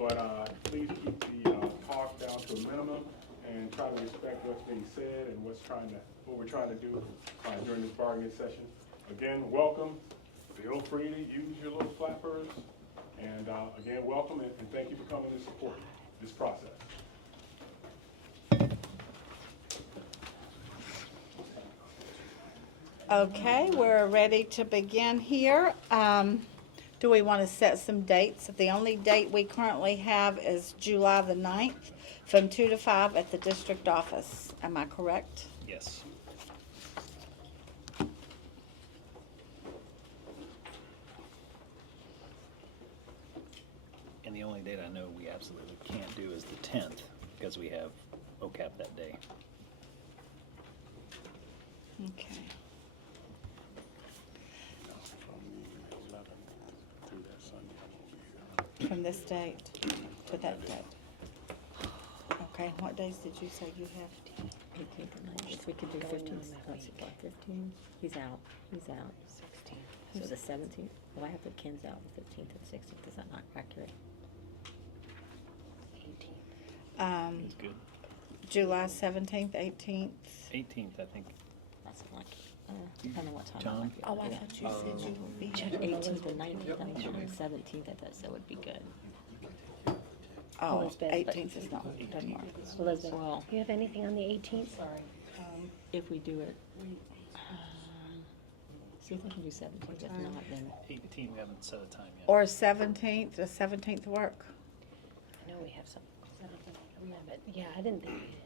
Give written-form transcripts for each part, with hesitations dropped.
but please keep the talk down to a minimum and try to respect what's being said and what we're trying to do during this bargaining session. Again, welcome. Feel free to use your little flappers. And again, welcome and thank you for coming to support this process. Okay, we're ready to begin here. Do we want to set some dates? The only date we currently have is July the 9th from 2 to 5 at the district office. Am I correct? Yes. And the only date I know we absolutely can't do is the 10th, because we have OCAP that day. Okay. From this date to that date. Okay, what days did you say you have? 18th and 19th. We could do 15th. Let's see, 15. He's out. 16. So the 17th. Well, I have the Ken's out the 15th and 16th. Is that not accurate? 18th. It's good. July 17th, 18th. 18th, I think. That's like, depending on what time. John? I might be Oh, able I to do thought you said you would be it. here. 18th and 19th. I'm sure. 17th, I thought that would be good. Oh, Elizabeth. 18th is not, doesn't work. Elizabeth, Well, do you have anything on the 18th? if we do it, see if we can do 17th. If not, then 18th, we haven't set a time yet. Or 17th, does 17th work? I know we have some, but yeah, I didn't think we did.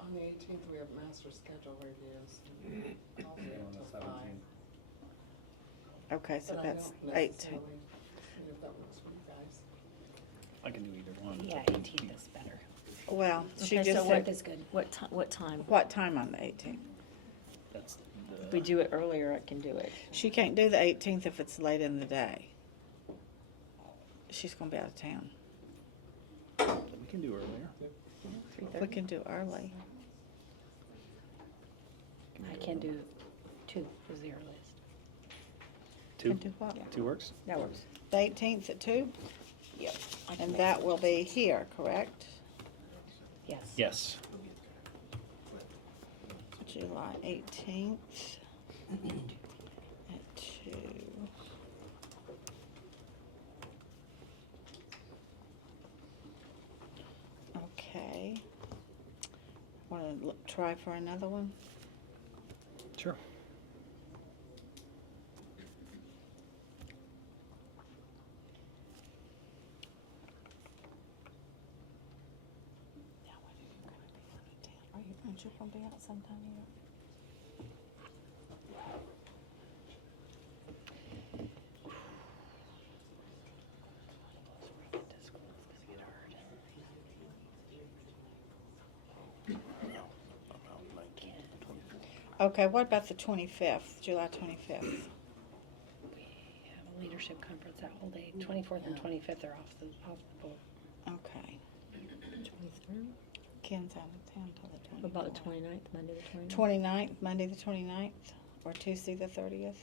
On the 18th, we have master schedule reviews. I'll be On the till 5. 17th. Okay, so But I that's don't 18th. necessarily see if that works for you guys. I can do either one. Yeah, 18th is better. Well, she Okay, just so said, Is good. what time? What time? what time on the 18th? That's If we do it earlier, I can do it. She can't do the 18th if it's late in the day. She's gonna be out of town. we can do earlier. We can do early. I can do 2 was the earliest. Two? Can do what? 2 works? That works. The 18th at 2? Yep. I can And make that will be here, correct? Yes. Yes. July 18th at 2. Okay. Want to try for another one? Sure. Yeah, when are you gonna be out of town? Aren't you gonna be out sometime here? Okay, what about the 25th, July 25th? We have a leadership conference that whole day. 24th and 25th are off the board. Okay. 23rd. Ken's out of town till the 24th. What about the 29th, Monday the 29th? 29th, Monday the 29th, or Tuesday the 30th?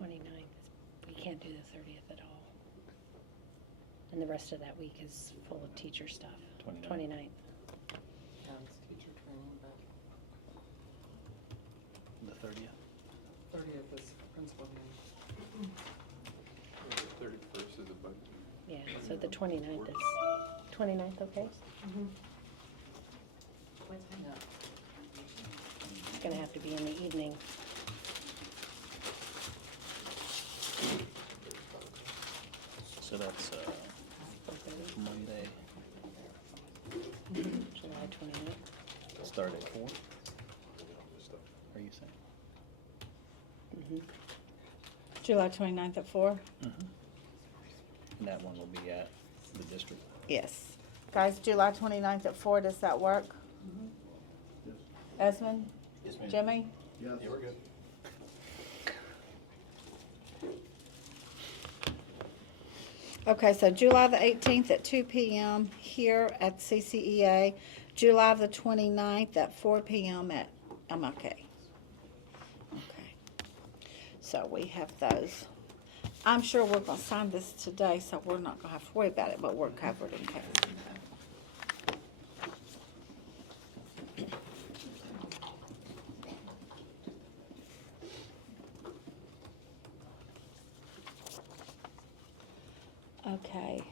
29th, we can't do the 30th at all. And the rest of that week is full of teacher stuff. 29th. 29th. Yeah, it's teacher training, but The 30th? 30th is principal meeting. 31st is a budget. Yeah, so the 29th is, 29th, okay? Yeah. It's gonna have to be in the evening. So that's 4:30, Monday. July 29th. Start at 4? Are you saying? Mm-hmm. July 29th at 4? And that one will be at the district. Yes. Guys, July 29th at 4, does that work? Esmond? Yes, ma'am. Jimmy? Yeah, we're good. Okay, so July the 18th at 2 p.m. here at CCEA. July the 29th at 4 p.m. at MLK. Okay. So we have those. I'm sure we're gonna sign this today, so we're not gonna have to worry about it, but we're covered in case. Okay.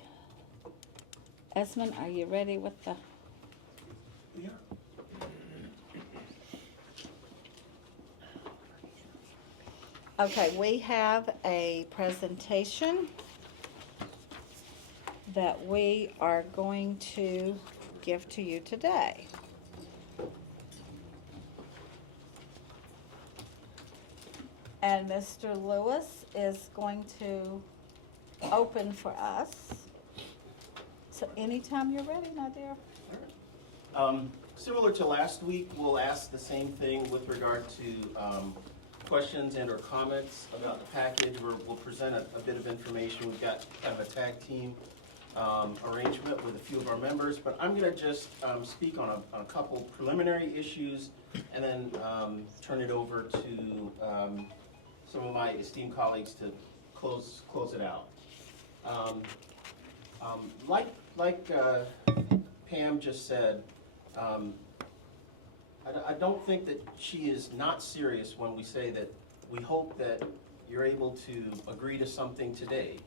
Esmond, are you ready with the? Yeah. Okay, we have a presentation that we are going to give to you today. And Mr. Lewis is going to open for us. So anytime you're ready, my dear. Similar to last week, we'll ask the same thing with regard to questions and or comments about the package. We'll present a bit of information. We've got kind of a tag team arrangement with a few of our members, but I'm going to just speak on a couple preliminary issues and then turn it over to some of my esteemed colleagues to close it out. Like Pam just said, I don't think that she is not serious when we say that we hope that you're able to agree to something today.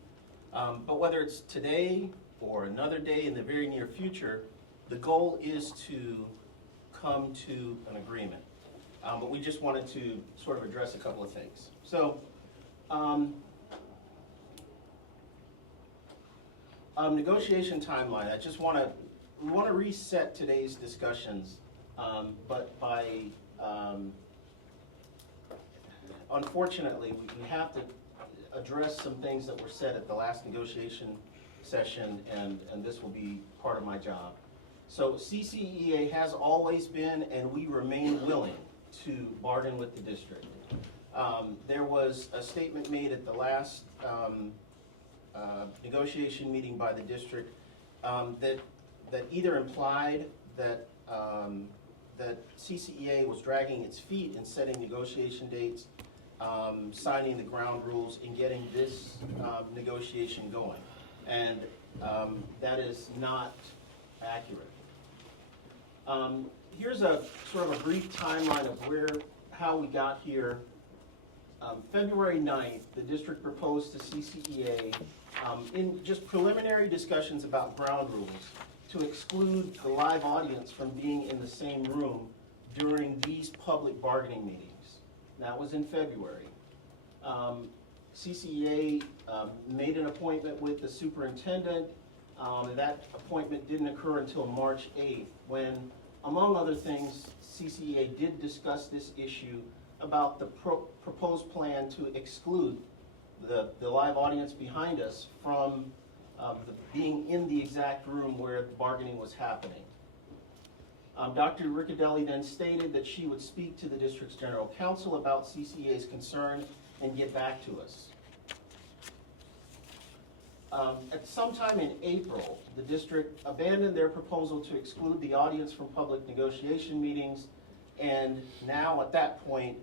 But whether it's today or another day in the very near future, the goal is to come to an agreement. But we just wanted to sort of address a couple of things. So, negotiation timeline. We want to reset today's discussions, but by unfortunately, we have to address some things that were said at the last negotiation session, and this will be part of my job. So CCEA has always been, and we remain willing to bargain with the district. There was a statement made at the last negotiation meeting by the district that either implied that that CCEA was dragging its feet in setting negotiation dates, signing the ground rules, and getting this negotiation going. And that is not accurate. Here's a sort of a brief timeline of how we got here. February 9th, the district proposed to CCEA in just preliminary discussions about ground rules to exclude the live audience from being in the same room during these public bargaining meetings. That was in February. CCEA made an appointment with the superintendent, and that appointment didn't occur until March 8th, when, among other things, CCEA did discuss this issue about the proposed plan to exclude the live audience behind us from being in the exact room where the bargaining was happening. Dr. Riccadelli then stated that she would speak to the district's general counsel about CCEA's concern and get back to us. At some time in April, the district abandoned their proposal to exclude the audience from public negotiation meetings, and now at that point,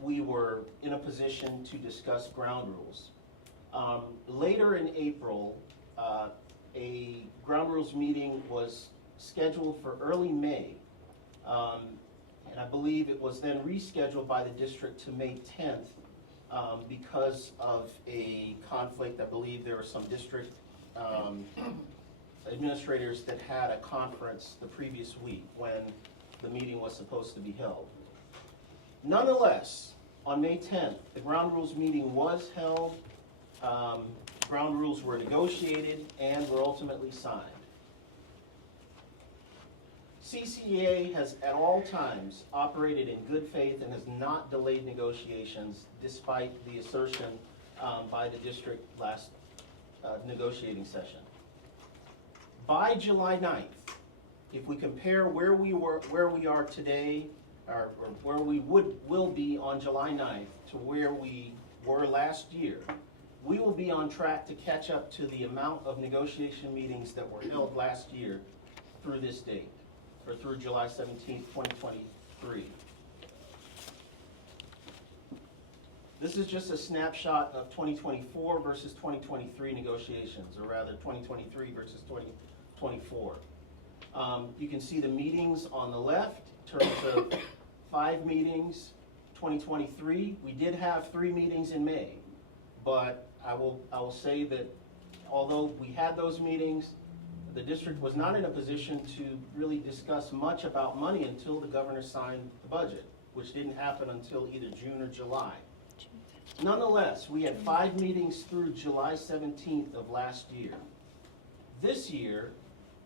we were in a position to discuss ground rules. Later in April, a ground rules meeting was scheduled for early May, and I believe it was then rescheduled by the district to May 10th because of a conflict. I believe there were some district administrators that had a conference the previous week when the meeting was supposed to be held. Nonetheless, on May 10th, the ground rules meeting was held, ground rules were negotiated, and were ultimately signed. CCEA has at all times operated in good faith and has not delayed negotiations despite the assertion by the district last negotiating session. By July 9th, if we compare where we are today, or where we will be on July 9th to where we were last year, we will be on track to catch up to the amount of negotiation meetings that were held last year through this date, or through July 17th, 2023. This is just a snapshot of 2024 versus 2023 negotiations, or rather 2023 versus 2024. You can see the meetings on the left, in terms of 5 meetings, 2023. We did have 3 meetings in May, but I will say that although we had those meetings, the district was not in a position to really discuss much about money until the governor signed the budget, which didn't happen until either June or July. Nonetheless, we had 5 meetings through July 17th of last year. This year,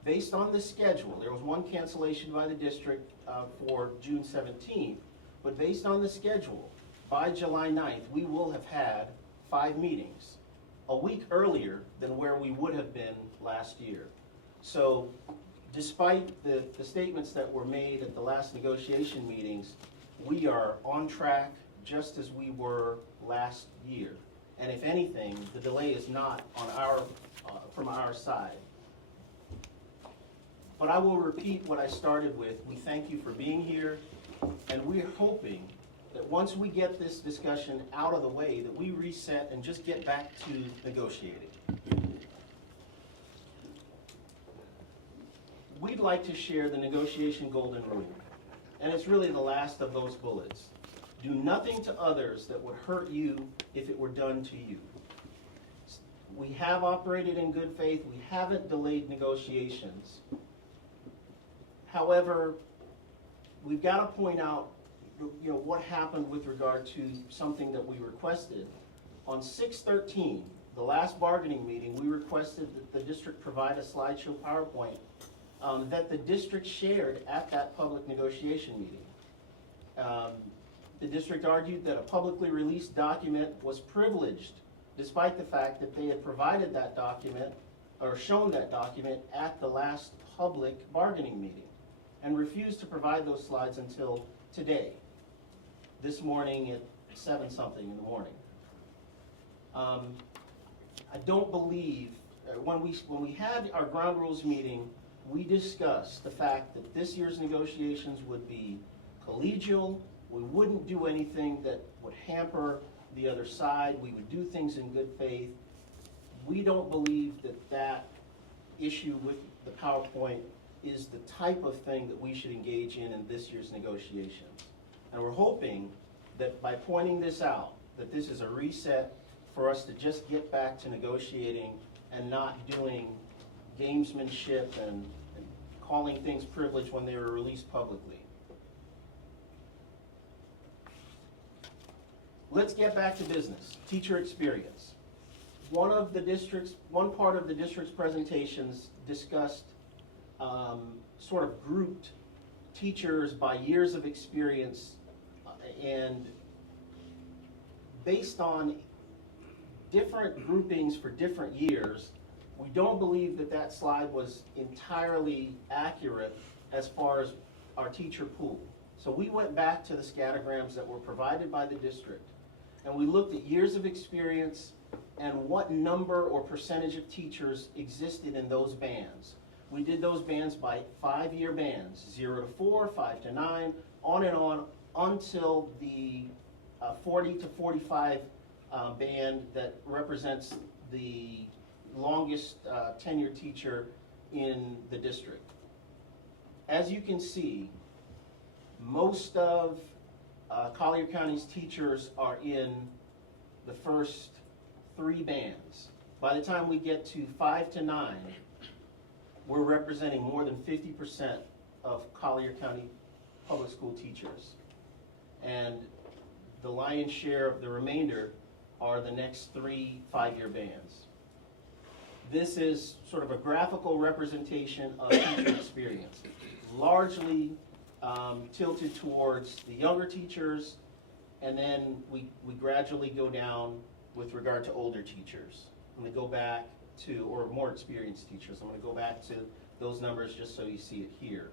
based on the schedule, there was one cancellation by the district for June 17th, but based on the schedule, by July 9th, we will have had 5 meetings, a week earlier than where we would have been last year. So despite the statements that were made at the last negotiation meetings, we are on track just as we were last year. And if anything, the delay is not on from our side. But I will repeat what I started with. We thank you for being here, and we're hoping that once we get this discussion out of the way, that we reset and just get back to negotiating. We'd like to share the negotiation golden rule, and it's really the last of those bullets. Do nothing to others that would hurt you if it were done to you. We have operated in good faith. We haven't delayed negotiations. However, we've got to point out, what happened with regard to something that we requested. On 6/13, the last bargaining meeting, we requested that the district provide a slideshow PowerPoint that the district shared at that public negotiation meeting. The district argued that a publicly released document was privileged, despite the fact that they had provided that document, or shown that document, at the last public bargaining meeting, and refused to provide those slides until today, this morning at 7-something in the morning. I don't believe, when we had our ground rules meeting, we discussed the fact that this year's negotiations would be collegial. We wouldn't do anything that would hamper the other side. We would do things in good faith. We don't believe that that issue with the PowerPoint is the type of thing that we should engage in this year's negotiations. And we're hoping that by pointing this out, that this is a reset for us to just get back to negotiating and not doing gamesmanship and calling things privileged when they were released publicly. Let's get back to business, teacher experience. One part of the district's presentations discussed sort of grouped teachers by years of experience, and based on different groupings for different years, we don't believe that that slide was entirely accurate as far as our teacher pool. So we went back to the scattergrams that were provided by the district, and we looked at years of experience and what number or percentage of teachers existed in those bands. We did those bands by 5-year bands, 0 to 4, 5 to 9, on and on, until the 40 to 45 band that represents the longest tenured teacher in the district. As you can see, most of Collier County's teachers are in the first 3 bands. By the time we get to 5 to 9, we're representing more than 50% of Collier County public school teachers. And the lion's share of the remainder are the next 3 5-year bands. This is sort of a graphical representation of teacher experience, largely tilted towards the younger teachers, and then we gradually go down with regard to older teachers. I'm going to go back to, or more experienced teachers. I'm going to go back to those numbers just so you see it here.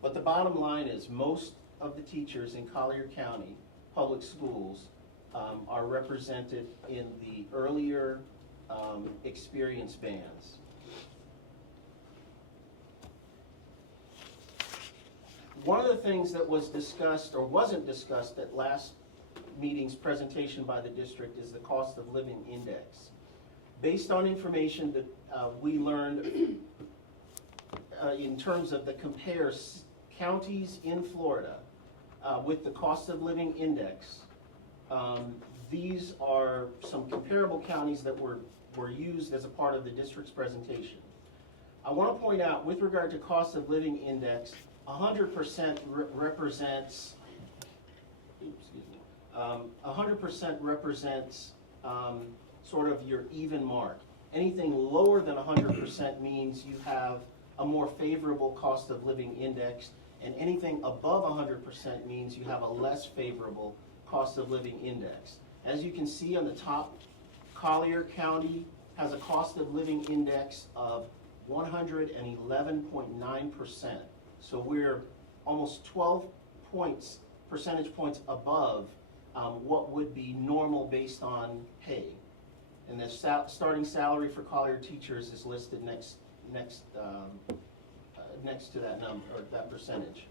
But the bottom line is most of the teachers in Collier County public schools are represented in the earlier experience bands. One of the things that was discussed or wasn't discussed at last meeting's presentation by the district is the cost of living index. Based on information that we learned in terms of the counties in Florida with the cost of living index, these are some comparable counties that were used as a part of the district's presentation. I want to point out, with regard to cost of living index, 100% represents, 100% represents sort of your even mark. Anything lower than 100% means you have a more favorable cost of living index, and anything above 100% means you have a less favorable cost of living index. As you can see on the top, Collier County has a cost of living index of 111.9%. So we're almost 12 percentage points above what would be normal based on pay. And the starting salary for Collier teachers is listed next to that number, or that percentage.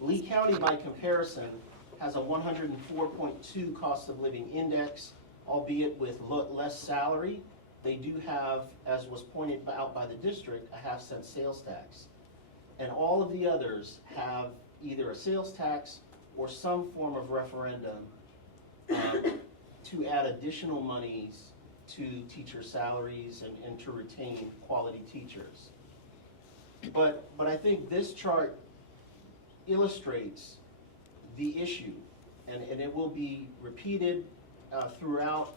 Lee County, by comparison, has a 104.2 cost of living index, albeit with less salary. They do have, as was pointed out by the district, a half-cent sales tax. And all of the others have either a sales tax or some form of referendum to add additional monies to teacher salaries and to retain quality teachers. But I think this chart illustrates the issue, and it will be repeated throughout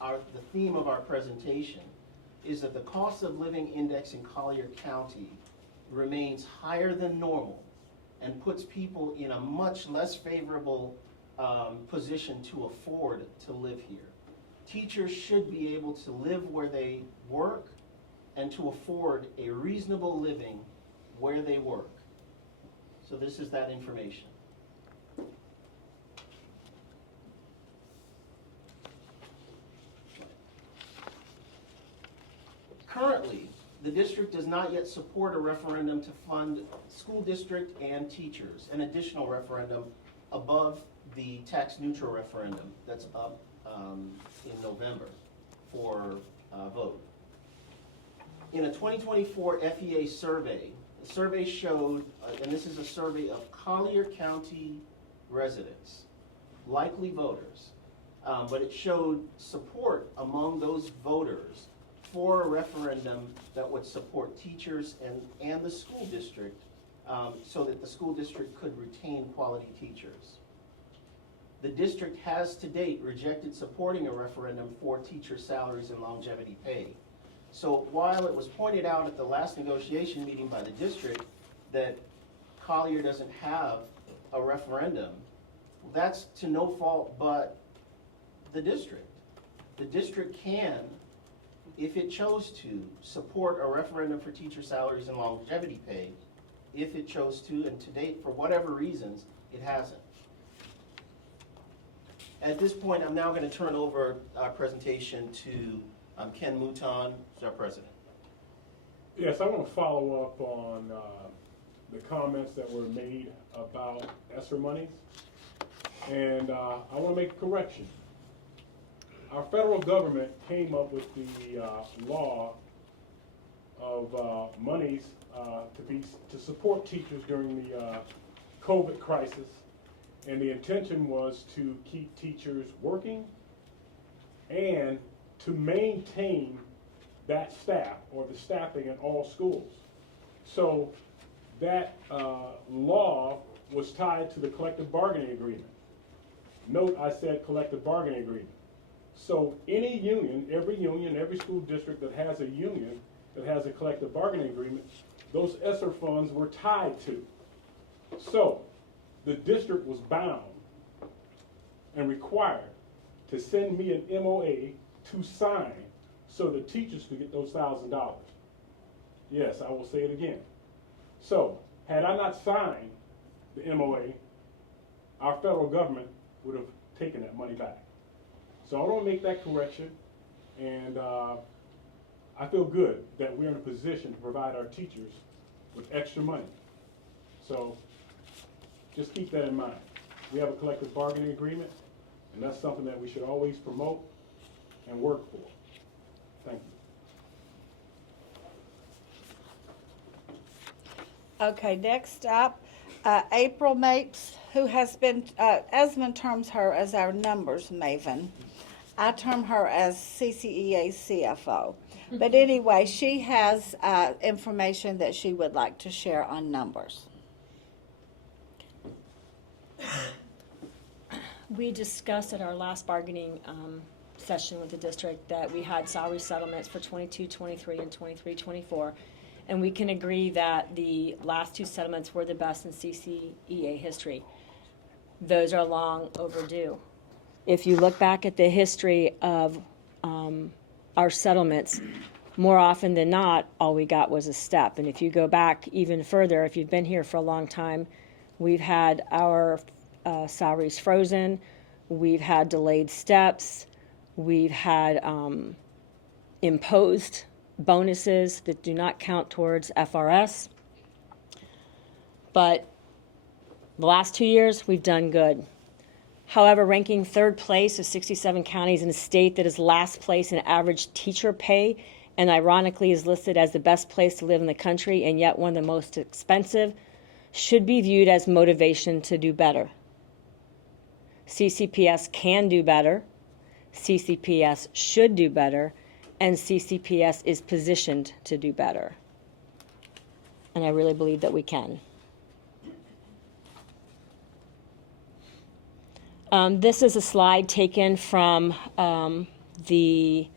the theme of our presentation, is that the cost of living index in Collier County remains higher than normal and puts people in a much less favorable position to afford to live here. Teachers should be able to live where they work and to afford a reasonable living where they work. So this is that information. Currently, the district does not yet support a referendum to fund school district and teachers, an additional referendum above the tax neutral referendum that's up in November for vote. In a 2024 FEA survey, the survey showed, and this is a survey of Collier County residents, likely voters, but it showed support among those voters for a referendum that would support teachers and the school district so that the school district could retain quality teachers. The district has to date rejected supporting a referendum for teacher salaries and longevity pay. So while it was pointed out at the last negotiation meeting by the district that Collier doesn't have a referendum, that's to no fault but the district. The district can, if it chose to, support a referendum for teacher salaries and longevity pay, if it chose to, and to date, for whatever reasons, it hasn't. At this point, I'm now going to turn over our presentation to Ken Mouton, who's our president. Yes, I want to follow up on the comments that were made about ESSER monies. And I want to make a correction. Our federal government came up with the law of monies to support teachers during the COVID crisis, and the intention was to keep teachers working and to maintain that staff or the staffing in all schools. So that law was tied to the collective bargaining agreement. Note I said collective bargaining agreement. So any union, every school district that has a union that has a collective bargaining agreement, those ESSER funds were tied to. So the district was bound and required to send me an MOA to sign so the teachers could get those $1,000. Yes, I will say it again. So had I not signed the MOA, our federal government would have taken that money back. So I want to make that correction, and I feel good that we're in a position to provide our teachers with extra money. So just keep that in mind. we have a collective bargaining agreement, and that's something that we should always promote and work for. Thank you. Okay, next up, April Mapes, who has been, Esmond terms her as our numbers maven. I term her as CCEA CFO. But anyway, she has information that she would like to share on numbers. We discussed at our last bargaining session with the district that we had salary settlements for 22-23 and 23-24, and we can agree that the last two settlements were the best in CCEA history. Those are long overdue. If you look back at the history of our settlements, more often than not, all we got was a step. And if you go back even further, if you've been here for a long time, we've had our salaries frozen, we've had delayed steps, we've had imposed bonuses that do not count towards FRS. But the last 2 years, we've done good. However, ranking third place of 67 counties in a state that is last place in average teacher pay and ironically is listed as the best place to live in the country and yet one of the most expensive should be viewed as motivation to do better. CCPS can do better, CCPS should do better, and CCPS is positioned to do better. And I really believe that we can. This is a slide taken from the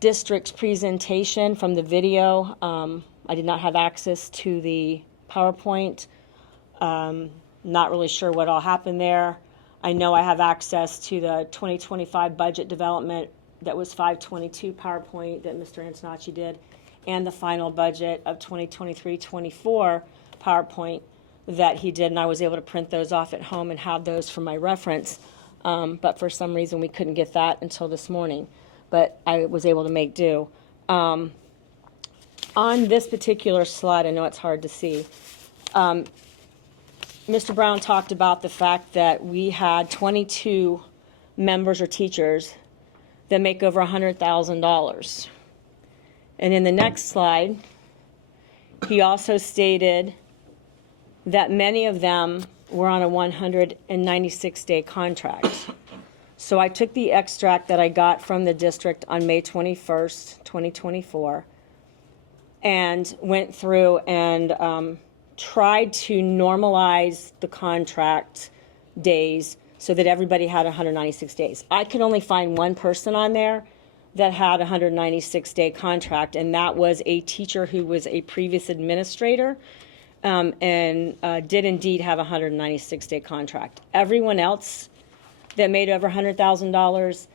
district's presentation from the video. I did not have access to the PowerPoint. Not really sure what all happened there. I know I have access to the 2025 budget development that was 522 PowerPoint that Mr. Antonacci did, and the final budget of 2023-24 PowerPoint that he did, and I was able to print those off at home and have those for my reference. But for some reason, we couldn't get that until this morning. But I was able to make do. On this particular slide, I know it's hard to see, Mr. Brown talked about the fact that we had 22 members or teachers that make over $100,000. And in the next slide, he also stated that many of them were on a 196-day contract. So I took the extract that I got from the district on May 21st, 2024, and went through and tried to normalize the contract days so that everybody had 196 days. I could only find one person on there that had a 196-day contract, and that was a teacher who was a previous administrator and did indeed have a 196-day contract. Everyone else that made over $100,000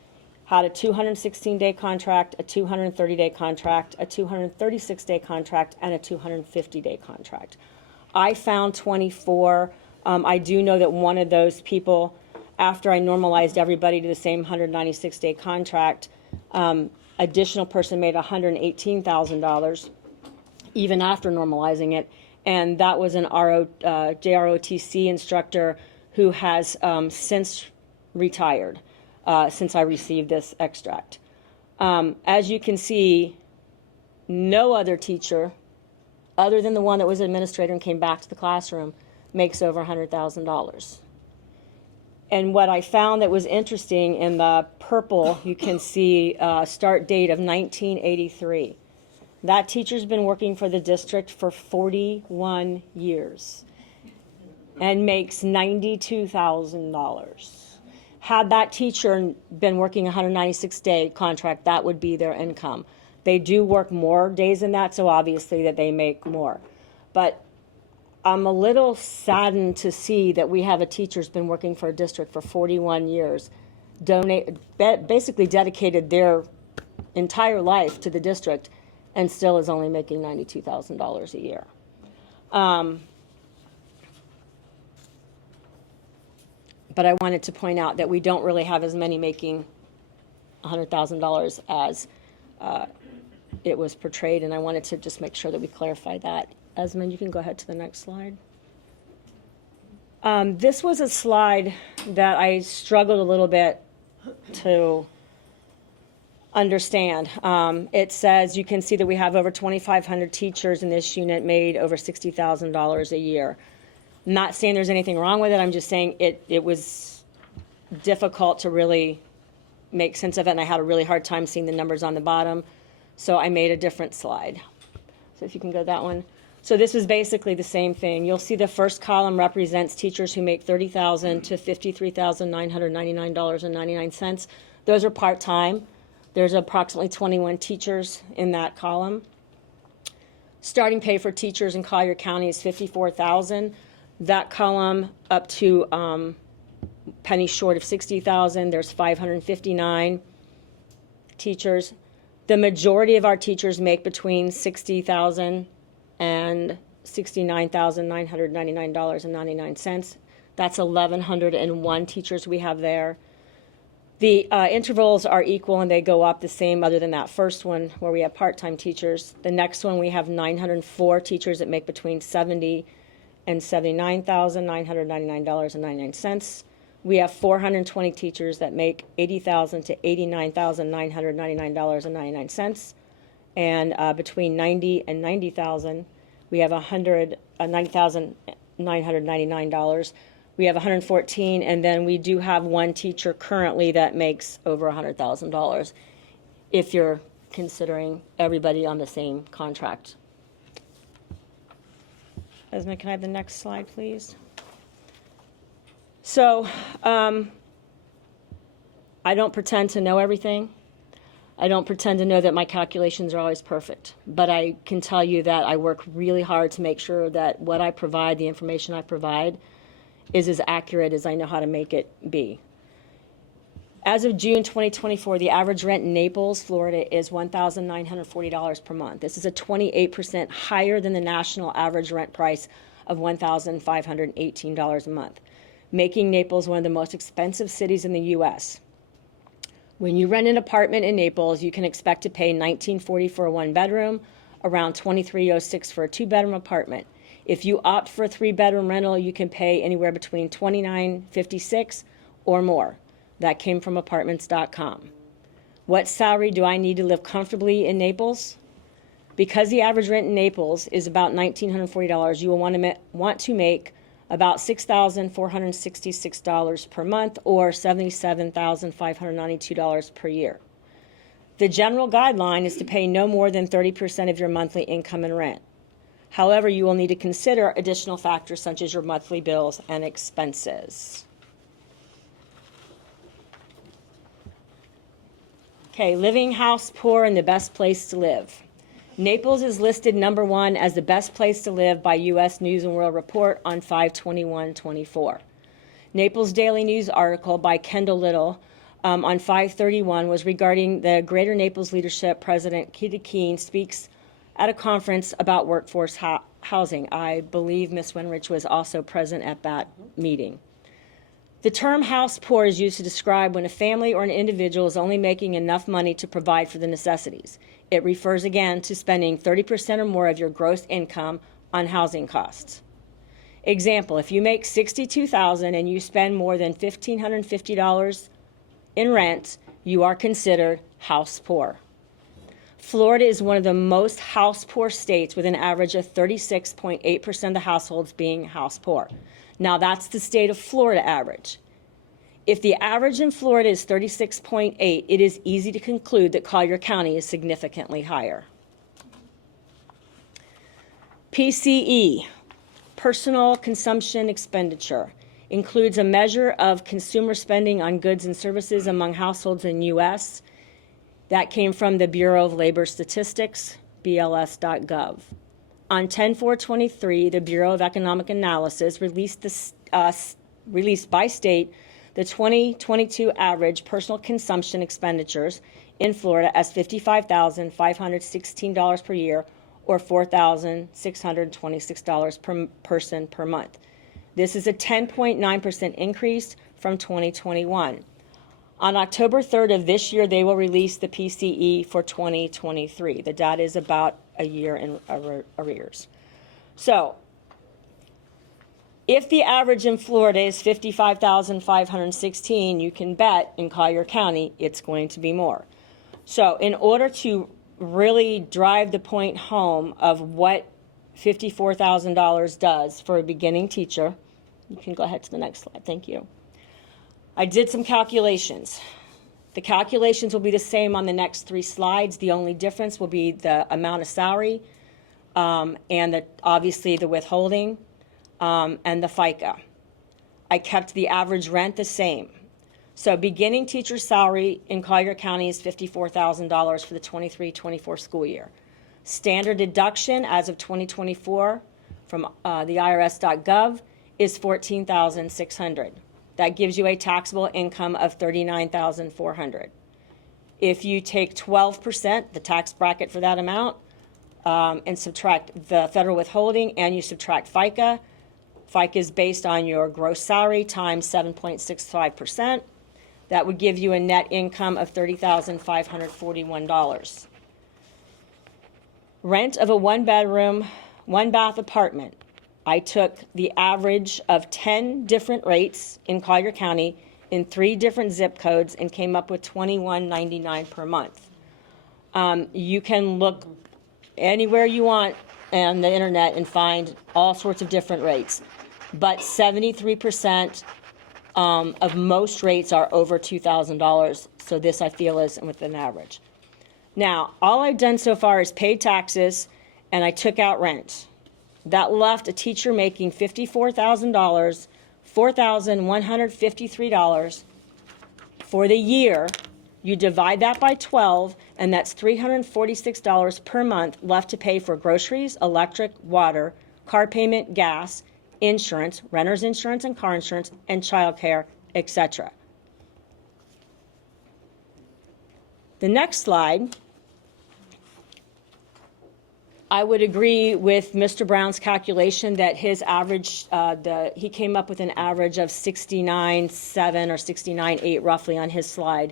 had a 216-day contract, a 230-day contract, a 236-day contract, and a 250-day contract. I found 24. I do know that one of those people, after I normalized everybody to the same 196-day contract, additional person made $118,000 even after normalizing it, and that was an JROTC instructor who has since retired since I received this extract. As you can see, no other teacher, other than the one that was administrator and came back to the classroom, makes over $100,000. And what I found that was interesting, in the purple, you can see start date of 1983. That teacher's been working for the district for 41 years and makes $92,000. Had that teacher been working a 196-day contract, that would be their income. They do work more days than that, so obviously that they make more. But I'm a little saddened to see that we have a teacher who's been working for a district for 41 years, basically dedicated their entire life to the district, and still is only making $92,000 a year. But I wanted to point out that we don't really have as many making $100,000 as it was portrayed, and I wanted to just make sure that we clarify that. Esmond, you can go ahead to the next slide. This was a slide that I struggled a little bit to understand. It says, you can see that we have over 2,500 teachers in this unit made over $60,000 a year. Not saying there's anything wrong with it, I'm just saying it was difficult to really make sense of it, and I had a really hard time seeing the numbers on the bottom, so I made a different slide. So if you can go that one. So this is basically the same thing. You'll see the first column represents teachers who make $30,000 to $53,999.99. Those are part-time. There's approximately 21 teachers in that column. Starting pay for teachers in Collier County is $54,000. That column up to penny short of $60,000. There's 559 teachers. The majority of our teachers make between $60,000 and $69,999.99. That's 1,101 teachers we have there. The intervals are equal and they go up the same other than that first one where we have part-time teachers. The next one we have 904 teachers that make between $70,000 and $79,999.99. We have 420 teachers that make $80,000 to $89,999.99. And between $90,000 and $90,000, we have $90,999. We have 114, and then we do have one teacher currently that makes over $100,000, if you're considering everybody on the same contract. Esme, can I have the next slide, please? So, I don't pretend to know everything. I don't pretend to know that my calculations are always perfect, but I can tell you that I work really hard to make sure that what I provide, the information I provide, is as accurate as I know how to make it be. As of June 2024, the average rent in Naples, Florida is $1,940 per month. This is a 28% higher than the national average rent price of $1,518 a month, making Naples one of the most expensive cities in the U.S. When you rent an apartment in Naples, you can expect to pay $1,940 for a one-bedroom, around $2,306 for a two-bedroom apartment. If you opt for a three-bedroom rental, you can pay anywhere between $2,956 or more. That came from apartments.com. What salary do I need to live comfortably in Naples? Because the average rent in Naples is about $1,940, you will want to make about $6,466 per month or $77,592 per year. The general guideline is to pay no more than 30% of your monthly income in rent. However, you will need to consider additional factors such as your monthly bills and expenses. Okay, living house poor and the best place to live. Naples is listed number 1 as the best place to live by U.S. News and World Report on 5/21/24. Naples Daily News article by Kendall Little on 5/31 was regarding the Greater Naples leadership. President Kitty Keene speaks at a conference about workforce housing. I believe Ms. Winrich was also present at that meeting. The term house poor is used to describe when a family or an individual is only making enough money to provide for the necessities. It refers again to spending 30% or more of your gross income on housing costs. Example, if you make $62,000 and you spend more than $1,550 in rent, you are considered house poor. Florida is one of the most house poor states with an average of 36.8% of the households being house poor. Now that's the state of Florida average. If the average in Florida is 36.8, it is easy to conclude that Collier County is significantly higher. PCE, personal consumption expenditure, includes a measure of consumer spending on goods and services among households in U.S. That came from the Bureau of Labor Statistics, BLS.gov. On 10/4/23, the Bureau of Economic Analysis released by state the 2022 average personal consumption expenditures in Florida as $55,516 per year or $4,626 per person per month. This is a 10.9% increase from 2021. On October 3rd of this year, they will release the PCE for 2023. The data is about a year in arrears. So, If the average in Florida is 55,516, you can bet in Collier County it's going to be more. So in order to really drive the point home of what $54,000 does for a beginning teacher, you can go ahead to the next slide. Thank you. I did some calculations. The calculations will be the same on the next 3 slides. The only difference will be the amount of salary and obviously the withholding and the FICA. I kept the average rent the same. So beginning teacher salary in Collier County is $54,000 for the 23-24 school year. Standard deduction as of 2024 from the IRS.gov is $14,600. That gives you a taxable income of $39,400. If you take 12%, the tax bracket for that amount, and subtract the federal withholding and you subtract FICA, FICA is based on your gross salary times 7.65%. That would give you a net income of $30,541. Rent of a 1-bedroom, 1-bath apartment. I took the average of 10 different rates in Collier County in 3 different zip codes and came up with $21.99 per month. You can look anywhere you want on the internet and find all sorts of different rates. But 73% of most rates are over $2,000. So this I feel is within average. Now, all I've done so far is paid taxes and I took out rent. That left a teacher making $54,000, $4,153 for the year. You divide that by 12, and that's $346 per month left to pay for groceries, electric, water, car payment, gas, insurance, renter's insurance and car insurance, and childcare, etc. The next slide, I would agree with Mr. Brown's calculation that his average, he came up with an average of 69.7 or 69.8 roughly on his slide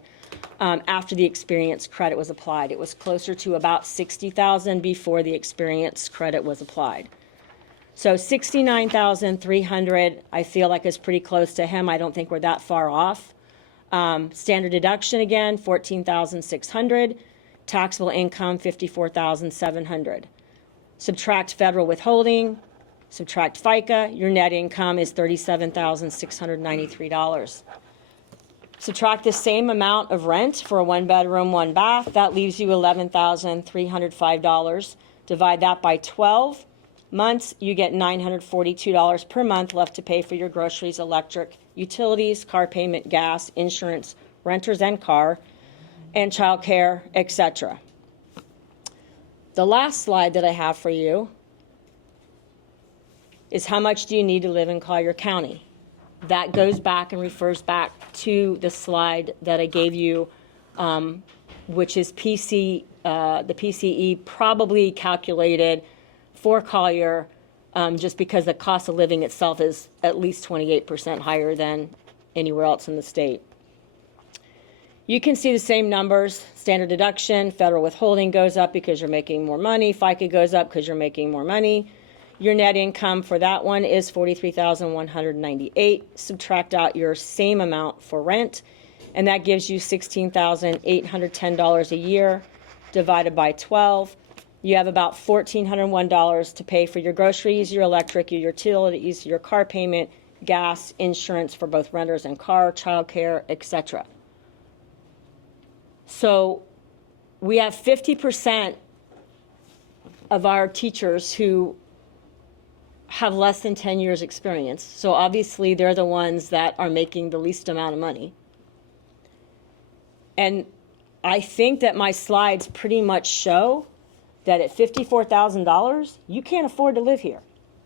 after the experience credit was applied. It was closer to about 60,000 before the experience credit was applied. So 69,300 I feel like is pretty close to him. I don't think we're that far off. Standard deduction again, 14,600. Taxable income, 54,700. Subtract federal withholding, subtract FICA, your net income is $37,693. Subtract the same amount of rent for a 1-bedroom, 1-bath, that leaves you $11,305. Divide that by 12 months, you get $942 per month left to pay for your groceries, electric, utilities, car payment, gas, insurance, renters and car, and childcare, etc. The last slide that I have for you is how much do you need to live in Collier County? That goes back and refers back to the slide that I gave you, which is the PCE probably calculated for Collier just because the cost of living itself is at least 28% higher than anywhere else in the state. You can see the same numbers. Standard deduction, federal withholding goes up because you're making more money. FICA goes up because you're making more money. Your net income for that one is $43,198. Subtract out your same amount for rent, and that gives you $16,810 a year divided by 12. You have about $1,401 to pay for your groceries, your electric, your utilities, your car payment, gas, insurance for both renters and car, childcare, etc. So we have 50% of our teachers who have less than 10 years experience. So obviously they're the ones that are making the least amount of money. And I think that my slides pretty much show that at $54,000, you can't afford to live here.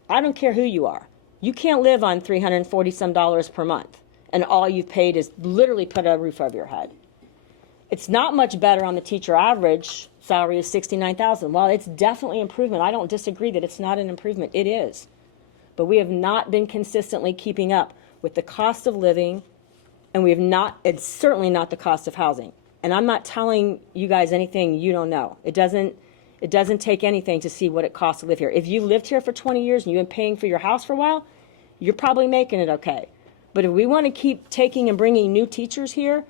I don't care who you are. You can't live on $340 some per month, and all you've paid is literally put a roof over your head. It's not much better on the teacher average salary of $69,000. While it's definitely improvement, I don't disagree that it's not an improvement. It is. But we have not been consistently keeping up with the cost of living, and we have not, it's certainly not the cost of housing. And I'm not telling you guys anything you don't know. It doesn't take anything to see what it costs to live here. If you lived here for 20 years and you've been paying for your house for a while, you're probably making it okay. But if we want to keep taking and bringing new teachers here,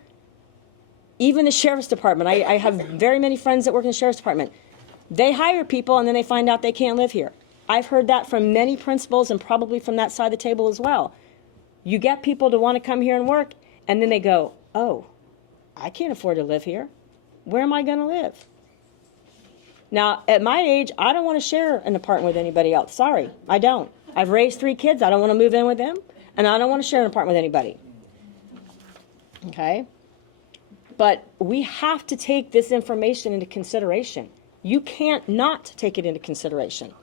even the sheriff's department, I have very many friends that work in the sheriff's department. They hire people and then they find out they can't live here. I've heard that from many principals and probably from that side of the table as well. You get people to want to come here and work, and then they go, oh, I can't afford to live here. Where am I going to live? Now, at my age, I don't want to share an apartment with anybody else. Sorry, I don't. I've raised 3 kids. I don't want to move in with them, and I don't want to share an apartment with anybody. Okay? But we have to take this information into consideration. You can't not take it into consideration.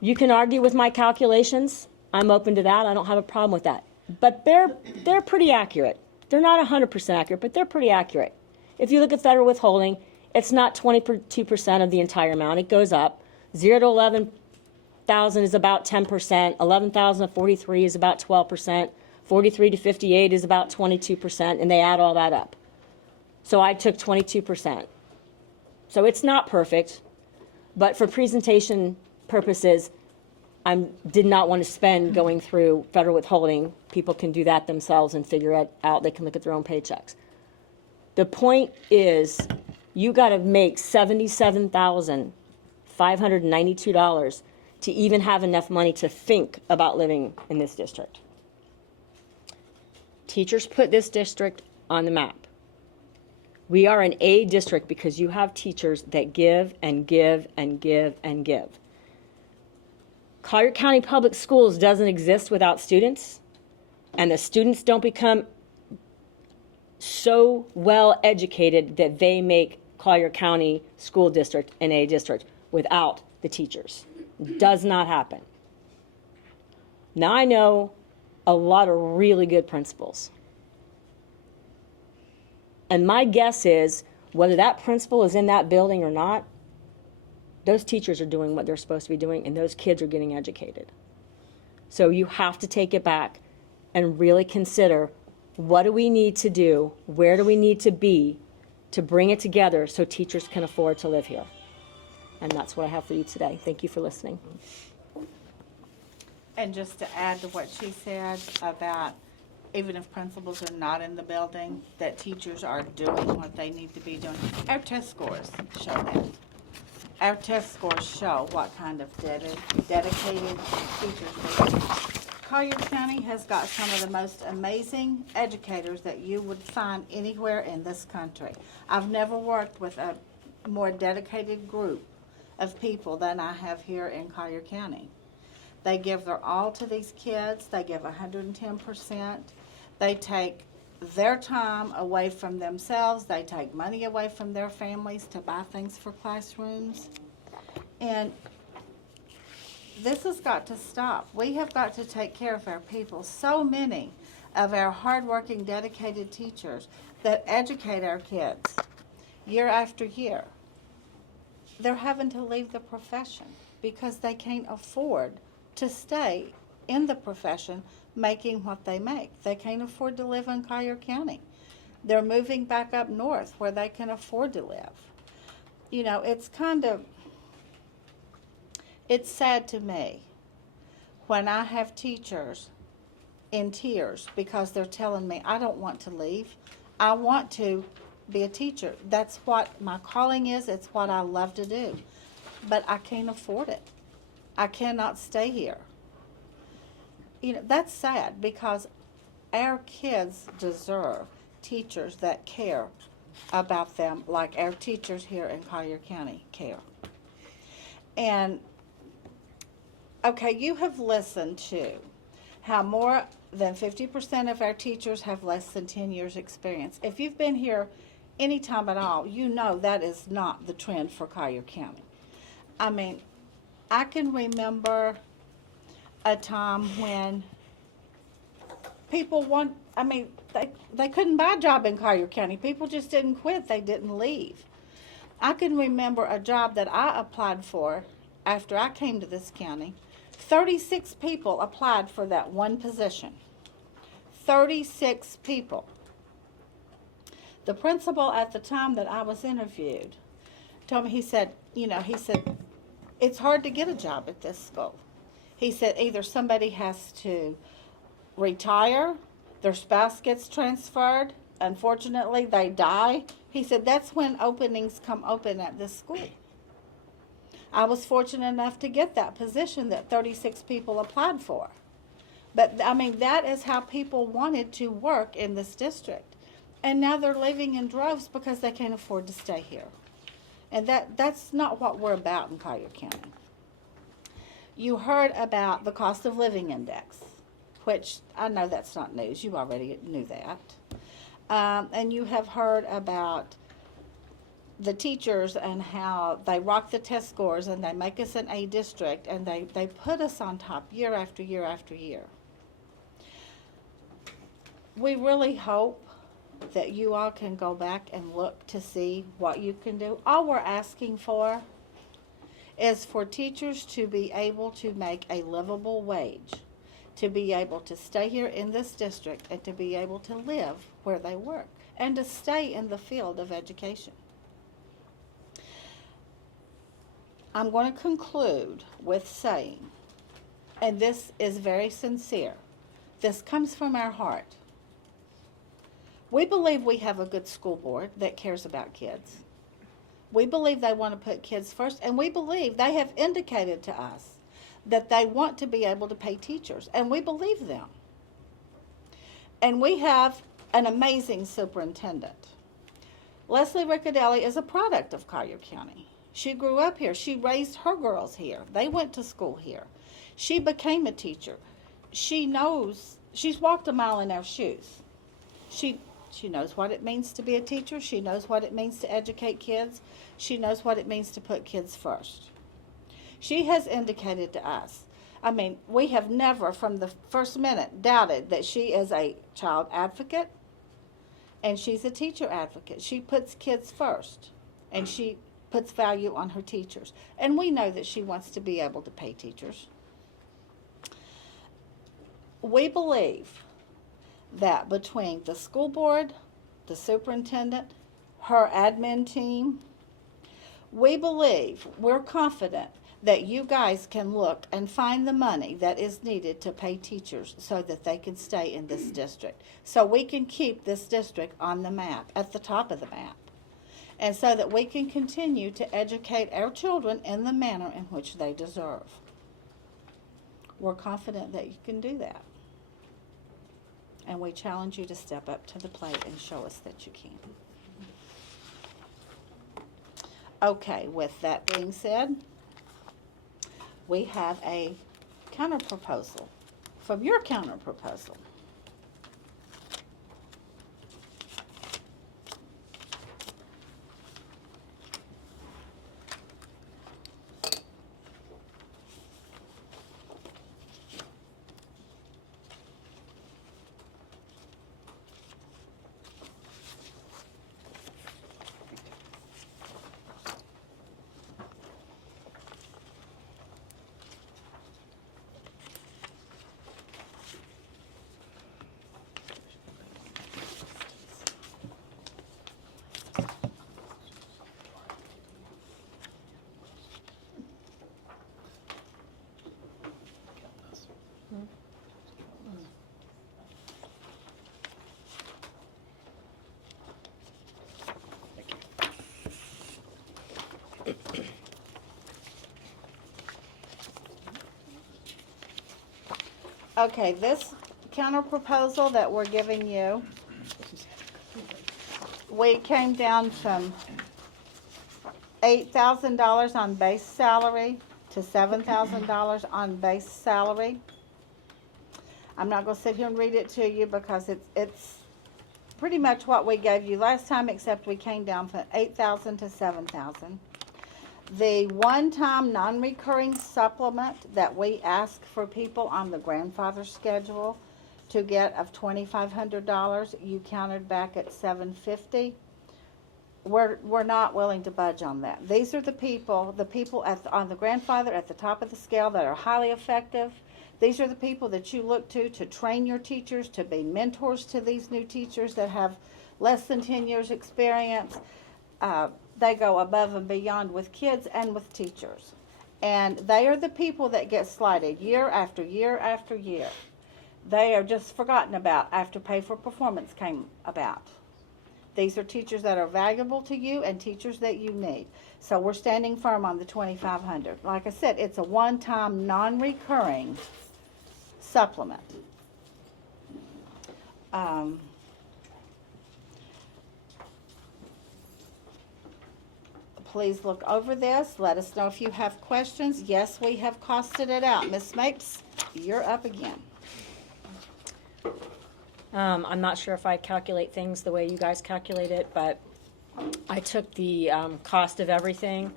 You can argue with my calculations. I'm open to that. I don't have a problem with that. But they're pretty accurate. They're not 100% accurate, but they're pretty accurate. If you look at federal withholding, it's not 22% of the entire amount. It goes up. 0 to 11,000 is about 10%. 11,000 to 43 is about 12%. 43 to 58 is about 22%, and they add all that up. So I took 22%. So it's not perfect, but for presentation purposes, I did not want to spend going through federal withholding. People can do that themselves and figure it out. They can look at their own paychecks. The point is, you got to make $77,592 to even have enough money to think about living in this district. Teachers put this district on the map. We are an A district because you have teachers that give and give and give and give. Collier County Public Schools doesn't exist without students, and the students don't become so well educated that they make Collier County School District an A district without the teachers. Does not happen. Now I know a lot of really good principals. And my guess is, whether that principal is in that building or not, those teachers are doing what they're supposed to be doing, and those kids are getting educated. So you have to take it back and really consider, what do we need to do? Where do we need to be to bring it together so teachers can afford to live here? And that's what I have for you today. Thank you for listening. And just to add to what she said about even if principals are not in the building, that teachers are doing what they need to be doing. Our test scores show that. Our test scores show what kind of dedicated teachers they are. Collier County has got some of the most amazing educators that you would find anywhere in this country. I've never worked with a more dedicated group of people than I have here in Collier County. They give their all to these kids. They give 110%. They take their time away from themselves. They take money away from their families to buy things for classrooms. And this has got to stop. We have got to take care of our people. So many of our hardworking, dedicated teachers that educate our kids year after year, they're having to leave the profession because they can't afford to stay in the profession making what they make. They can't afford to live in Collier County. They're moving back up north where they can afford to live. You know, it's sad to me when I have teachers in tears because they're telling me, I don't want to leave. I want to be a teacher. That's what my calling is. It's what I love to do. But I can't afford it. I cannot stay here. You know, that's sad because our kids deserve teachers that care about them like our teachers here in Collier County care. And, okay, you have listened to how more than 50% of our teachers have less than 10 years experience. If you've been here any time at all, you know that is not the trend for Collier County. I mean, I can remember a time when people they couldn't buy a job in Collier County. People just didn't quit. They didn't leave. I can remember a job that I applied for after I came to this county. 36 people applied for that one position. 36 people. The principal at the time that I was interviewed told me, he said, it's hard to get a job at this school. He said either somebody has to retire, their spouse gets transferred, unfortunately they die. He said that's when openings come open at this school. I was fortunate enough to get that position that 36 people applied for. But I mean, that is how people wanted to work in this district. And now they're leaving in droves because they can't afford to stay here. And that's not what we're about in Collier County. You heard about the cost of living index, which I know that's not news. You already knew that. And you have heard about the teachers and how they rock the test scores and they make us an A district and they put us on top year after year after year. We really hope that you all can go back and look to see what you can do. All we're asking for is for teachers to be able to make a livable wage, to be able to stay here in this district and to be able to live where they work and to stay in the field of education. I'm going to conclude with saying, and this is very sincere, this comes from our heart. We believe we have a good school board that cares about kids. We believe they want to put kids first, and we believe they have indicated to us that they want to be able to pay teachers, and we believe them. And we have an amazing superintendent. Leslie Riccadelli is a product of Collier County. She grew up here. She raised her girls here. They went to school here. She became a teacher. She knows, she's walked a mile in our shoes. She knows what it means to be a teacher. She knows what it means to educate kids. She knows what it means to put kids first. She has indicated to us, I mean, we have never from the first minute doubted that she is a child advocate and she's a teacher advocate. She puts kids first and she puts value on her teachers. And we know that she wants to be able to pay teachers. We believe that between the school board, the superintendent, her admin team, we're confident that you guys can look and find the money that is needed to pay teachers so that they can stay in this district. So we can keep this district on the map, at the top of the map. And so that we can continue to educate our children in the manner in which they deserve. We're confident that you can do that. And we challenge you to step up to the plate and show us that you can. Okay, with that being said, we have a counter proposal from your counter proposal. Okay, this counter proposal that we're giving you, we came down from $8,000 on base salary to $7,000 on base salary. I'm not going to sit here and read it to you because it's pretty much what we gave you last time, except we came down from $8,000 to $7,000. The one-time non-recurring supplement that we ask for people on the grandfather schedule to get of $2,500, you counted back at $750. We're not willing to budge on that. These are the people on the grandfather at the top of the scale that are highly effective. These are the people that you look to train your teachers, to be mentors to these new teachers that have less than 10 years experience. They go above and beyond with kids and with teachers. And they are the people that get slighted year after year after year. They are just forgotten about after pay for performance came about. These are teachers that are valuable to you and teachers that you need. So we're standing firm on the 2,500. Like I said, it's a one-time, non-recurring supplement. Please look over this. Let us know if you have questions. Yes, we have costed it out. Ms. Mapes, you're up again. I'm not sure if I calculate things the way you guys calculate it, but I took the cost of everything,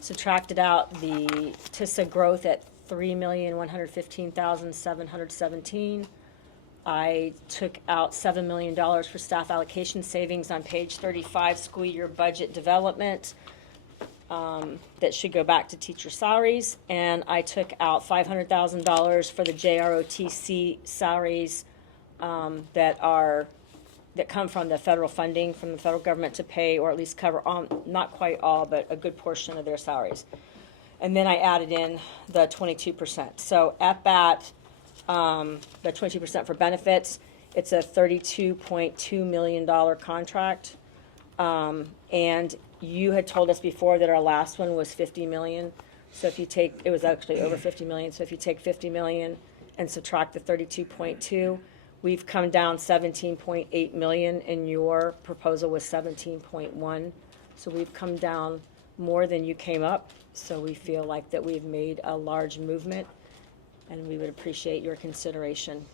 subtracted out the TISA growth at $3,115,717. I took out $7 million for staff allocation savings on page 35, school year budget development. That should go back to teacher salaries, and I took out $500,000 for the JROTC salaries that come from the federal funding from the federal government to pay or at least cover not quite all, but a good portion of their salaries. And then I added in the 22%. So at that, the 22% for benefits, it's a $32.2 million contract. And you had told us before that our last one was 50 million. So if you take, it was actually over 50 million. So if you take 50 million and subtract the 32.2, we've come down 17.8 million, and your proposal was 17.1. So we've come down more than you came up. So we feel like that we've made a large movement, and we would appreciate your consideration.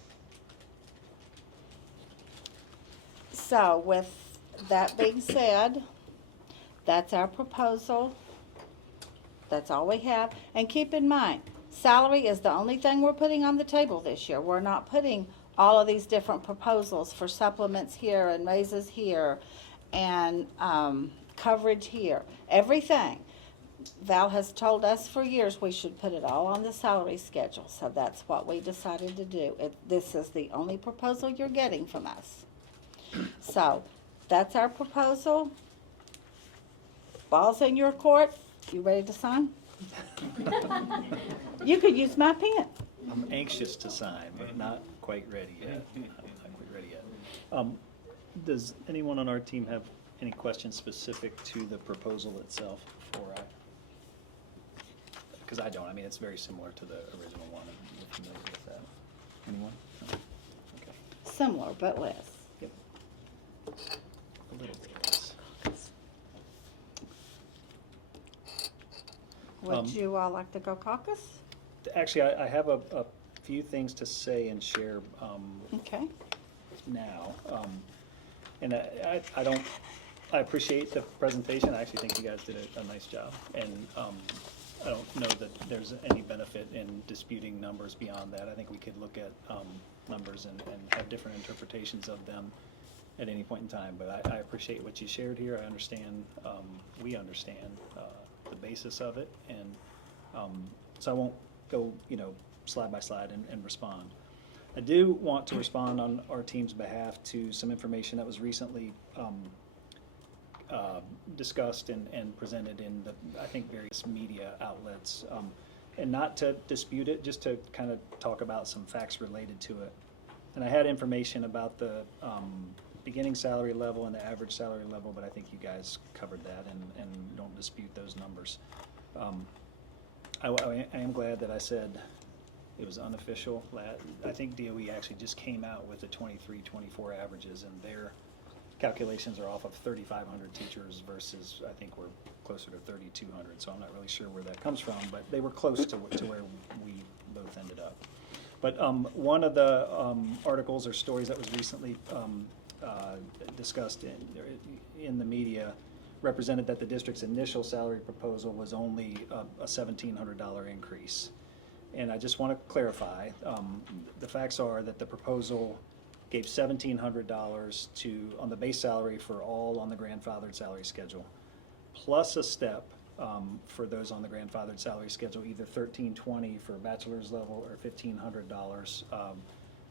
So with that being said, that's our proposal. That's all we have. And keep in mind, salary is the only thing we're putting on the table this year. We're not putting all of these different proposals for supplements here and raises here and coverage here. Everything. Val has told us for years we should put it all on the salary schedule. So that's what we decided to do. This is the only proposal you're getting from us. So that's our proposal. Ball's in your court. You ready to sign? You could use my pen. I'm anxious to sign, but not quite ready yet. Not quite ready yet. Does anyone on our team have any questions specific to the proposal itself before I? Because I don't. I mean, it's very similar to the original one. I'm familiar with that. Anyone? No? Okay. Similar, but less. Yep. A little bit less. Would you all like to go caucus? Actually, I have a few things to say and share Okay. now. And I appreciate the presentation. I actually think you guys did a nice job. And I don't know that there's any benefit in disputing numbers beyond that. I think we could look at numbers and have different interpretations of them at any point in time. But I appreciate what you shared here. I understand, we understand the basis of it. And so I won't go, slide by slide and respond. I do want to respond on our team's behalf to some information that was recently discussed and presented in I think various media outlets, and not to dispute it, just to kind of talk about some facts related to it. And I had information about the beginning salary level and the average salary level, but I think you guys covered that and don't dispute those numbers. I am glad that I said it was unofficial. I think DOE actually just came out with the 23-24 averages, and their calculations are off of 3,500 teachers versus I think we're closer to 3,200. So I'm not really sure where that comes from, but they were close to where we both ended up. But one of the articles or stories that was recently discussed in the media represented that the district's initial salary proposal was only a $1,700 increase. And I just want to clarify, the facts are that the proposal gave $1,700 on the base salary for all on the grandfathered salary schedule, plus a step for those on the grandfathered salary schedule, either $1,320 for a bachelor's level or $1,500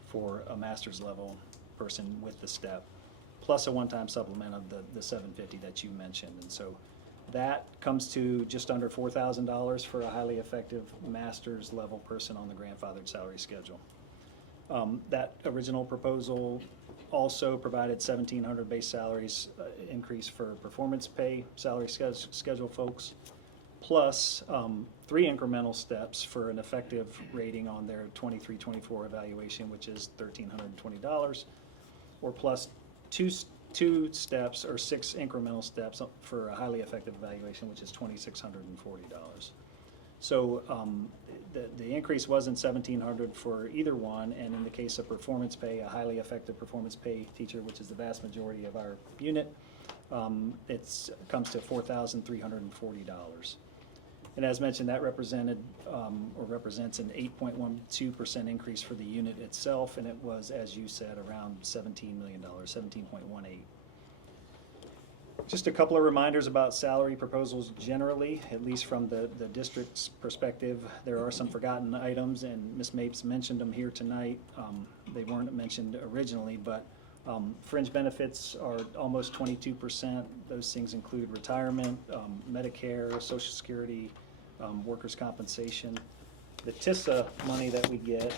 for a master's level person with the step, plus a one-time supplement of the $750 that you mentioned. And so That comes to just under $4,000 for a highly effective master's level person on the grandfathered salary schedule. That original proposal also provided 1,700 base salaries increase for performance pay salary schedule folks, plus 3 incremental steps for an effective rating on their 23-24 evaluation, which is $1,320, or plus two steps or 6 incremental steps for a highly effective evaluation, which is $2,640. So the increase wasn't $1,700 for either one, and in the case of performance pay, a highly effective performance pay teacher, which is the vast majority of our unit, it comes to $4,340. And as mentioned, that represented or represents an 8.12% increase for the unit itself, and it was, as you said, around $17 million, 17.18. Just a couple of reminders about salary proposals generally, at least from the district's perspective. There are some forgotten items, and Ms. Mapes mentioned them here tonight. They weren't mentioned originally, but fringe benefits are almost 22%. Those things include retirement, Medicare, Social Security, workers' compensation. The TISA money that we get,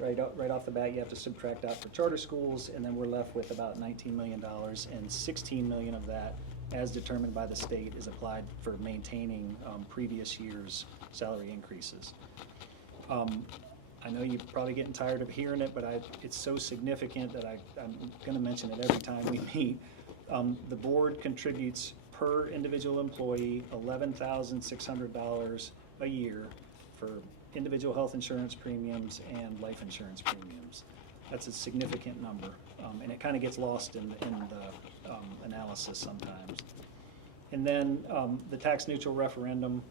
right off the bat, you have to subtract out for charter schools, and then we're left with about $19 million, and $16 million of that, as determined by the state, is applied for maintaining previous year's salary increases. I know you're probably getting tired of hearing it, but it's so significant that I'm going to mention it every time we meet. The board contributes per individual employee $11,600 a year for individual health insurance premiums and life insurance premiums. That's a significant number, and it kind of gets lost in the analysis sometimes. And then the tax neutral referendum.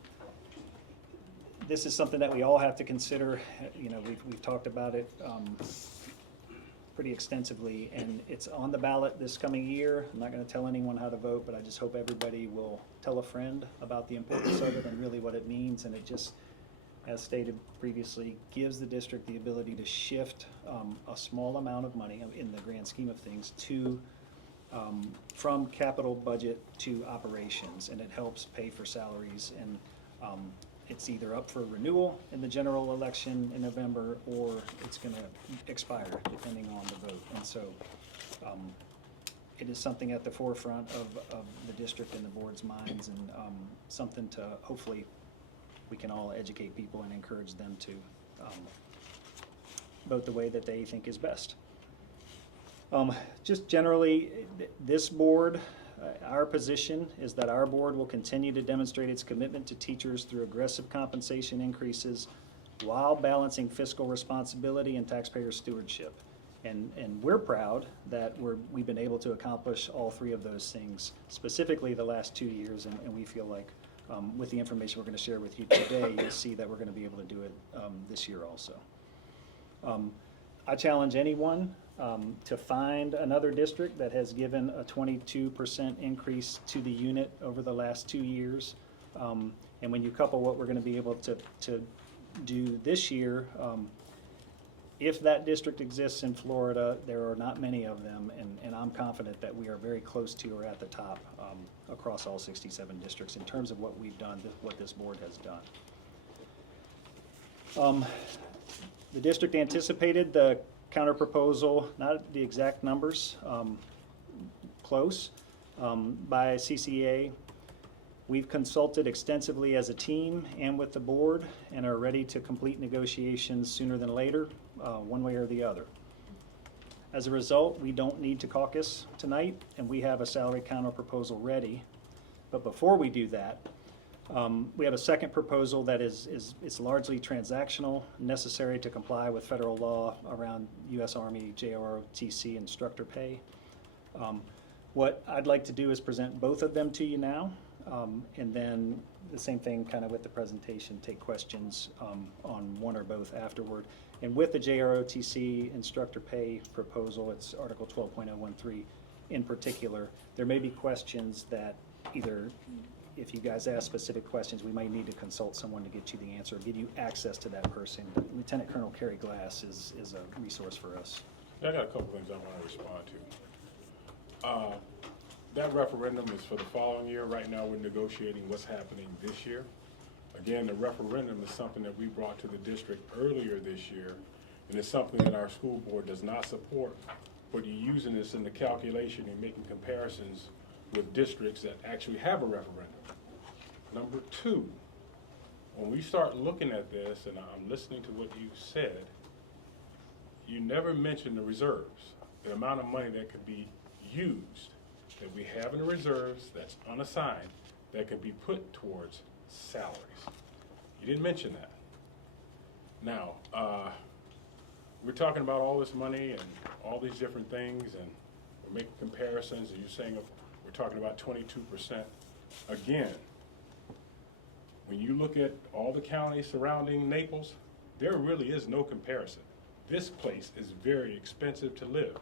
This is something that we all have to consider. You know, we've talked about it pretty extensively, and it's on the ballot this coming year. I'm not going to tell anyone how to vote, but I just hope everybody will tell a friend about the importance of it and really what it means. And it just, as stated previously, gives the district the ability to shift a small amount of money in the grand scheme of things to from capital budget to operations, and it helps pay for salaries. And it's either up for renewal in the general election in November, or it's going to expire depending on the vote. And so it is something at the forefront of the district and the board's minds, and something to hopefully we can all educate people and encourage them to vote the way that they think is best. Just generally, this board, our position is that our board will continue to demonstrate its commitment to teachers through aggressive compensation increases while balancing fiscal responsibility and taxpayer stewardship. And we're proud that we've been able to accomplish all 3 of those things, specifically the last 2 years, and we feel like with the information we're going to share with you today, you'll see that we're going to be able to do it this year also. I challenge anyone to find another district that has given a 22% increase to the unit over the last 2 years. And when you couple what we're going to be able to do this year, if that district exists in Florida, there are not many of them, and I'm confident that we are very close to or at the top across all 67 districts in terms of what we've done, what this board has done. The district anticipated the counter proposal, not the exact numbers, close, by CCEA. We've consulted extensively as a team and with the board, and are ready to complete negotiations sooner than later, one way or the other. As a result, we don't need to caucus tonight, and we have a salary counter proposal ready. But before we do that, we have a second proposal that is largely transactional, necessary to comply with federal law around U.S. Army JROTC instructor pay. What I'd like to do is present both of them to you now, and then the same thing kind of with the presentation, take questions on one or both afterward. And with the JROTC instructor pay proposal, it's Article 12.013 in particular, there may be questions that either, if you guys ask specific questions, we might need to consult someone to get you the answer, give you access to that person. Lieutenant Colonel Kerry Glass is a resource for us. I got a couple things I want to respond to. that referendum is for the following year. Right now, we're negotiating what's happening this year. Again, the referendum is something that we brought to the district earlier this year, and it's something that our school board does not support, but you're using this in the calculation and making comparisons with districts that actually have a referendum. Number two, when we start looking at this, and I'm listening to what you said, you never mentioned the reserves, the amount of money that could be used, that we have in the reserves that's unassigned, that could be put towards salaries. You didn't mention that. Now, we're talking about all this money and all these different things, and we're making comparisons, and you're saying we're talking about 22%. Again, when you look at all the counties surrounding Naples, there really is no comparison. This place is very expensive to live.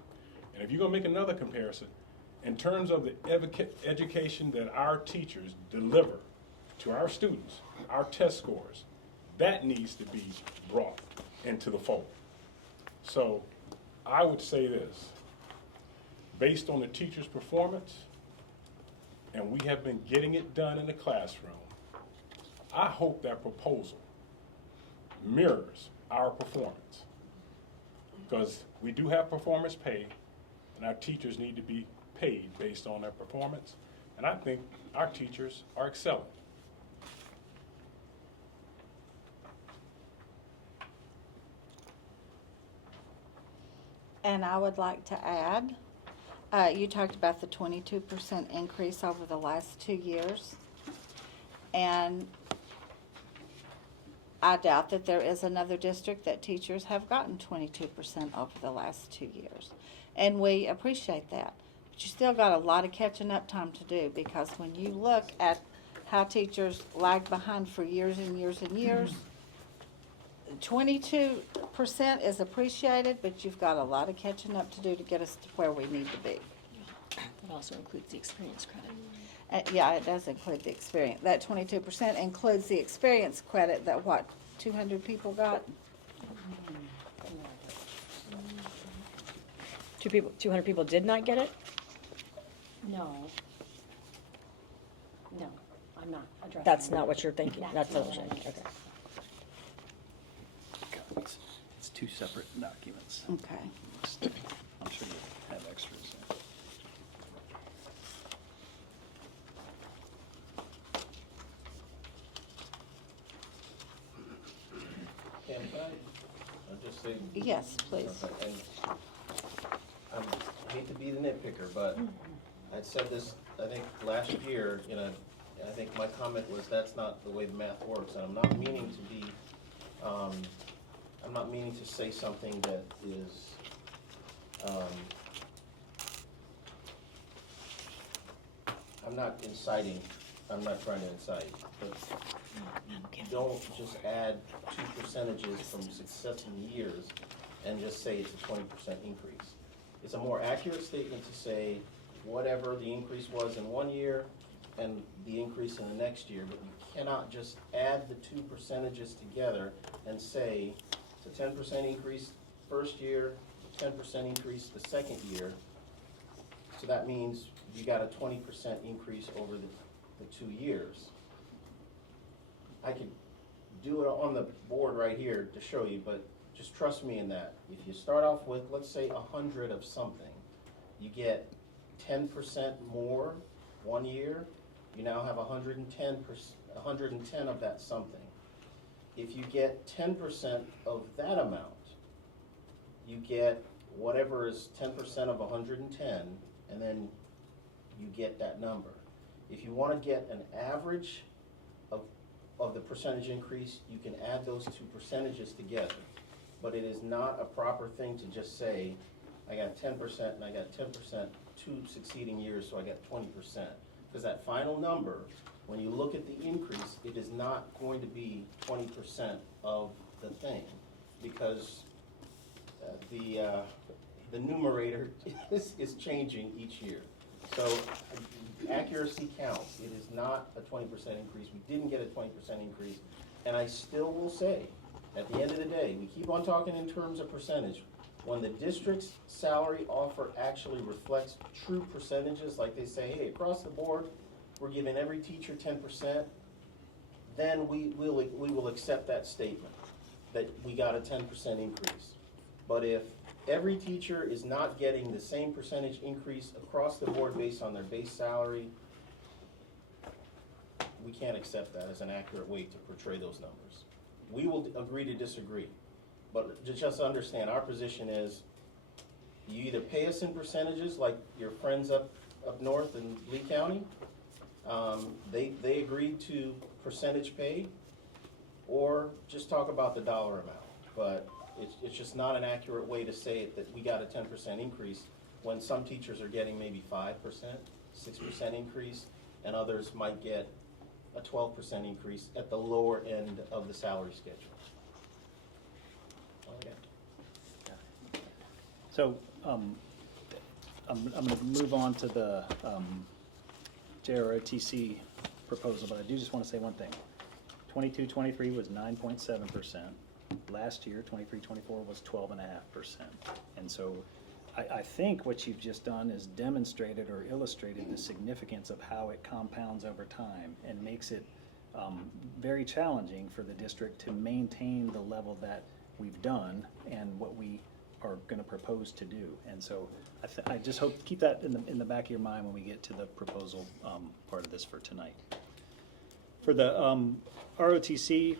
And if you're gonna make another comparison, in terms of the education that our teachers deliver to our students, our test scores, that needs to be brought into the fold. So I would say this, based on the teacher's performance, and we have been getting it done in the classroom, I hope that proposal mirrors our performance. Because we do have performance pay, and our teachers need to be paid based on their performance. And I think our teachers are excelling. And I would like to add, you talked about the 22% increase over the last 2 years. And I doubt that there is another district that teachers have gotten 22% over the last 2 years. And we appreciate that. But you still got a lot of catching up time to do, because when you look at how teachers lagged behind for years and years and years, 22% is appreciated, but you've got a lot of catching up to do to get us to where we need to be. That also includes the experience credit. Yeah, it does include the experience. That 22% includes the experience credit that, what, 200 people got? 200 people did not get it? No. No, I'm not addressing. That's not what you're thinking. That's That's not what I'm what I saying. meant. Okay. It's two separate documents. Okay. I'm sure you have extras. Can I just say? Yes, please. And I hate to be the nitpicker, but I said this, I think, last year, I think my comment was that's not the way the math works, and I'm not meaning to be, I'm not meaning to say something that is, I'm not inciting, I'm not trying to incite, but you don't just add 2 percentages from successive years and just say it's a 20% increase. It's a more accurate statement to say whatever the increase was in 1 year and the increase in the next year, but you cannot just add the 2 percentages together and say it's a 10% increase first year, 10% increase the second year. So that means you got a 20% increase over the 2 years. I could do it on the board right here to show you, but just trust me in that. If you start off with, let's say, 100 of something, you get 10% more 1 year, you now have 110 of that something. If you get 10% of that amount, you get whatever is 10% of 110, and then you get that number. If you want to get an average of the percentage increase, you can add those 2 percentages together. But it is not a proper thing to just say, I got 10% and I got 10% 2 succeeding years, so I got 20%. Because that final number, when you look at the increase, it is not going to be 20% of the thing, because the numerator is changing each year. So accuracy counts. It is not a 20% increase. We didn't get a 20% increase. And I still will say, at the end of the day, we keep on talking in terms of percentage. When the district's salary offer actually reflects true percentages, like they say, hey, across the board, we're giving every teacher 10%, then we will accept that statement, that we got a 10% increase. But if every teacher is not getting the same percentage increase across the board based on their base salary, we can't accept that as an accurate way to portray those numbers. We will agree to disagree, but just understand, our position is you either pay us in percentages like your friends up north in Lee County, they agreed to percentage pay, or just talk about the dollar amount. But it's just not an accurate way to say it, that we got a 10% increase when some teachers are getting maybe 5%, 6% increase, and others might get a 12% increase at the lower end of the salary schedule. Okay. So, I'm gonna move on to the, JROTC proposal, but I do just wanna say one thing. 22-23 was 9.7%. Last year, 23-24 was 12.5%. And so, I think what you've just done is demonstrated or illustrated the significance of how it compounds over time and makes it very challenging for the district to maintain the level that we've done and what we are going to propose to do. And so I just hope to keep that in the back of your mind when we get to the proposal part of this for tonight. For the ROTC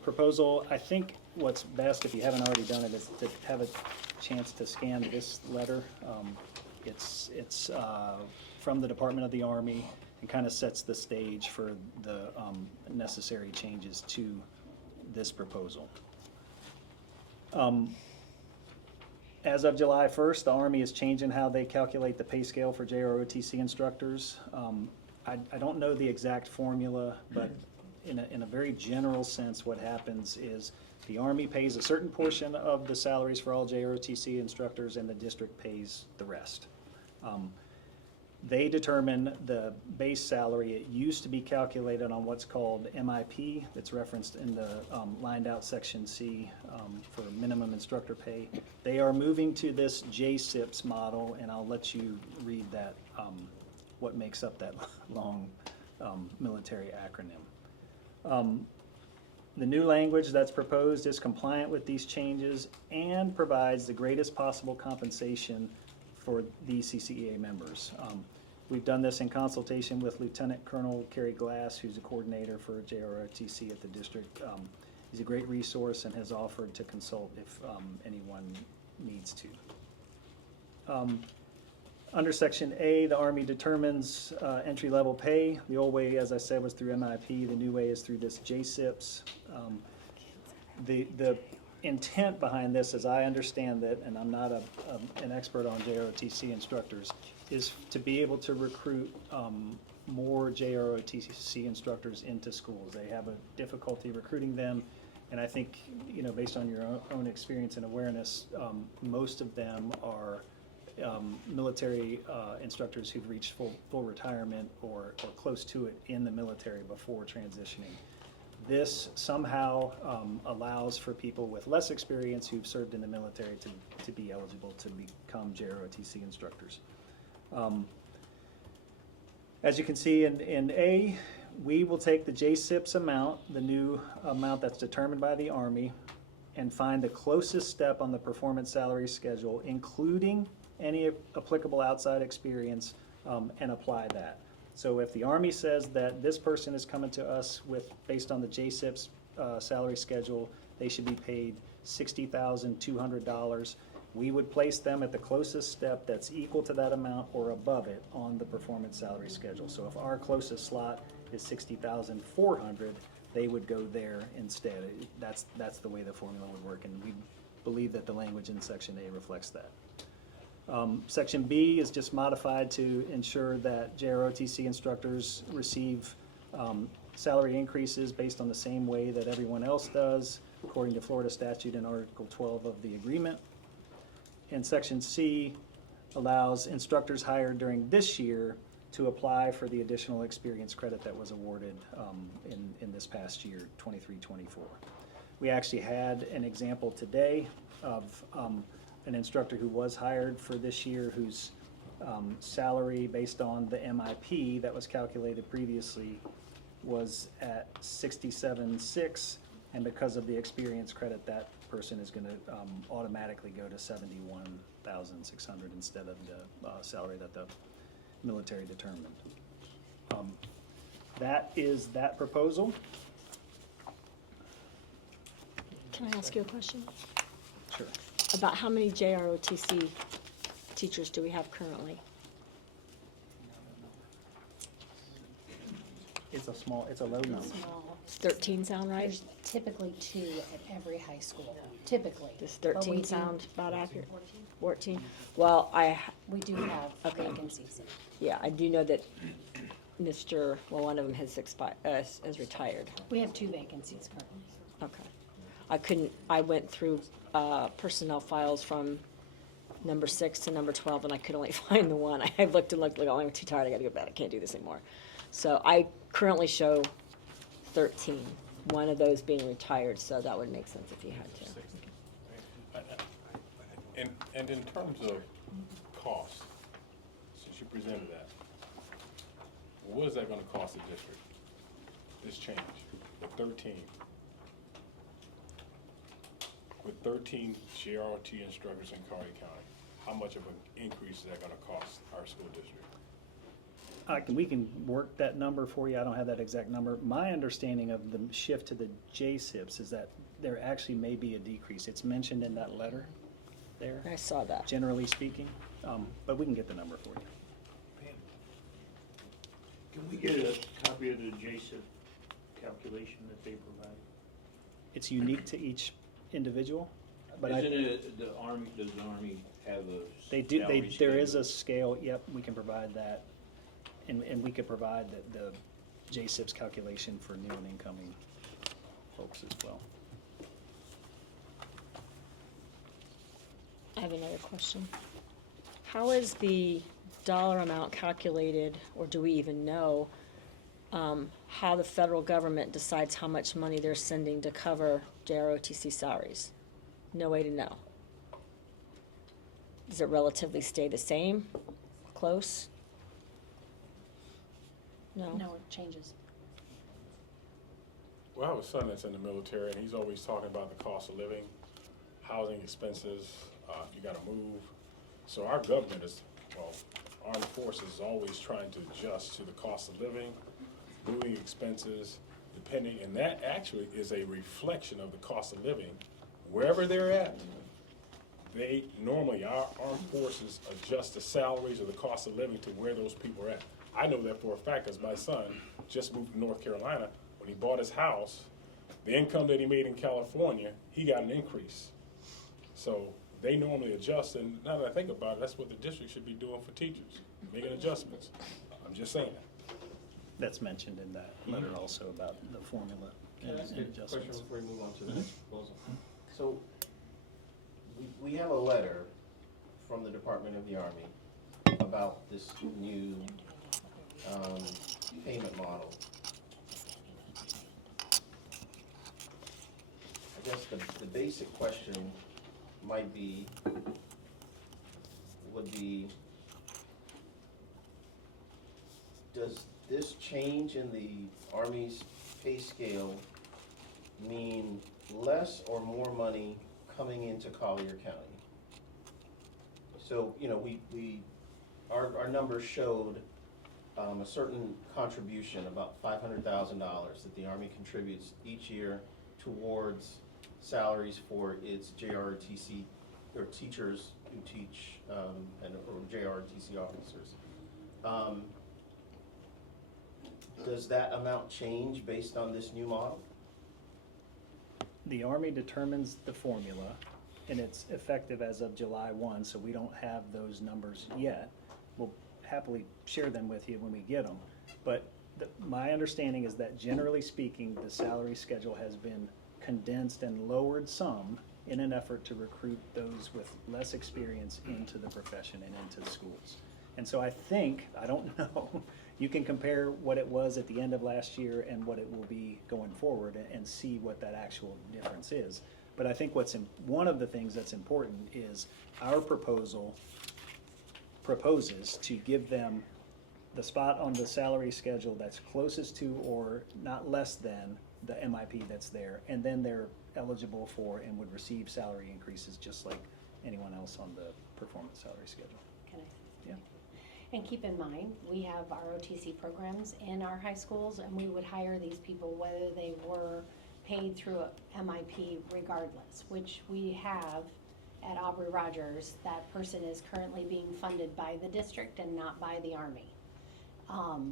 proposal, I think what's best, if you haven't already done it, is to have a chance to scan this letter. It's from the Department of the Army and kind of sets the stage for the necessary changes to this proposal. As of July 1st, the Army is changing how they calculate the pay scale for JROTC instructors. I don't know the exact formula, but in a very general sense, what happens is the Army pays a certain portion of the salaries for all JROTC instructors, and the district pays the rest. They determine the base salary. It used to be calculated on what's called MIP, that's referenced in the lined out section C for minimum instructor pay. They are moving to this JCPS model, and I'll let you read that, what makes up that long military acronym. The new language that's proposed is compliant with these changes and provides the greatest possible compensation for the CCEA members. We've done this in consultation with Lieutenant Colonel Kerry Glass, who's a coordinator for JROTC at the district. He's a great resource and has offered to consult if anyone needs to. Under Section A, the Army determines entry-level pay. The old way, as I said, was through MIP. The new way is through this JCPS. The intent behind this, as I understand it, and I'm not an expert on JROTC instructors, is to be able to recruit more JROTC instructors into schools. They have a difficulty recruiting them, and I think, based on your own experience and awareness, most of them are military instructors who've reached full retirement or close to it in the military before transitioning. This somehow allows for people with less experience who've served in the military to be eligible to become JROTC instructors. As you can see in A, we will take the JCPS amount, the new amount that's determined by the Army, and find the closest step on the performance salary schedule, including any applicable outside experience, and apply that. So if the Army says that this person is coming to us based on the JCPS salary schedule, they should be paid $60,200, we would place them at the closest step that's equal to that amount or above it on the performance salary schedule. So if our closest slot is $60,400, they would go there instead. That's the way the formula would work, and we believe that the language in Section A reflects that. Section B is just modified to ensure that JROTC instructors receive salary increases based on the same way that everyone else does, according to Florida statute in Article 12 of the agreement. And Section C allows instructors hired during this year to apply for the additional experience credit that was awarded in this past year, 23-24. We actually had an example today of an instructor who was hired for this year whose salary based on the MIP that was calculated previously was at 67,600, and because of the experience credit, that person is gonna automatically go to 71,600 instead of the salary that the military determined. That is that proposal. Can I ask you a question? Sure. About how many JROTC teachers do we have currently? It's a low number. Small. Does 13 sound right? There's typically 2 at every high school, typically. Does But we 13 do- sound about accurate? 14? Well, We do have vacancies. yeah, I do know that one of them has retired. We have 2 vacancies currently. Okay. I went through personnel files from number 6 to number 12, and I could only find the one. I looked and looked, like, oh, I'm too tired, I gotta go to bed, I can't do this anymore. So I currently show 13, one of those being retired, so that would make sense if you had to. And in terms of cost, since you presented that, what is that gonna cost the district? This change, the 13? With 13 JROT instructors in Collier County, how much of an increase is that gonna cost our school district? We can work that number for you. I don't have that exact number. My understanding of the shift to the JSIPs is that there actually may be a decrease. It's mentioned in that letter there, I saw that. generally speaking, but we can get the number for you. Can we get a copy of the JSIP calculation that they provide? It's unique to each individual, but Isn't it, does the Army have a they do, salary there is schedule? a scale, yep, we can provide that. And we could provide the JSIPs calculation for new and incoming folks as well. I have another question. How is the dollar amount calculated, or do we even know how the federal government decides how much money they're sending to cover JROTC salaries? No way to know. Does it relatively stay the same? Close? No? No, it changes. Well, I have a son that's in the military, and he's always talking about the cost of living, housing expenses, you gotta move. So our government is, well, armed forces is always trying to adjust to the cost of living, moving expenses, depending, and that actually is a reflection of the cost of living. Wherever they're at, they, normally, our armed forces adjust the salaries or the cost of living to where those people are at. I know that for a fact, because my son just moved to North Carolina. When he bought his house, the income that he made in California, he got an increase. So they normally adjust, and now that I think about it, that's what the district should be doing for teachers, making adjustments. I'm just saying. That's mentioned in that letter also about the formula Can and I ask you a question adjustments. before we move on to the next proposal? So, we have a letter from the Department of the Army about this new payment model. I guess the basic question would be, does this change in the Army's pay scale mean less or more money coming into Collier County? So, our numbers showed a certain contribution, about $500,000 that the Army contributes each year towards salaries for its JROTC, or teachers who teach, or JROTC officers. Does that amount change based on this new model? The Army determines the formula, and it's effective as of July 1, so we don't have those numbers yet. We'll happily share them with you when we get them. But my understanding is that generally speaking, the salary schedule has been condensed and lowered some in an effort to recruit those with less experience into the profession and into the schools. And so I think, I don't know, you can compare what it was at the end of last year and what it will be going forward and see what that actual difference is. But I think one of the things that's important is our proposal proposes to give them the spot on the salary schedule that's closest to or not less than the MIP that's there, and then they're eligible for and would receive salary increases just like anyone else on the performance salary schedule. Can I? Yeah. And keep in mind, we have ROTC programs in our high schools, and we would hire these people whether they were paid through a MIP regardless, which we have at Aubrey Rogers. That person is currently being funded by the district and not by the Army.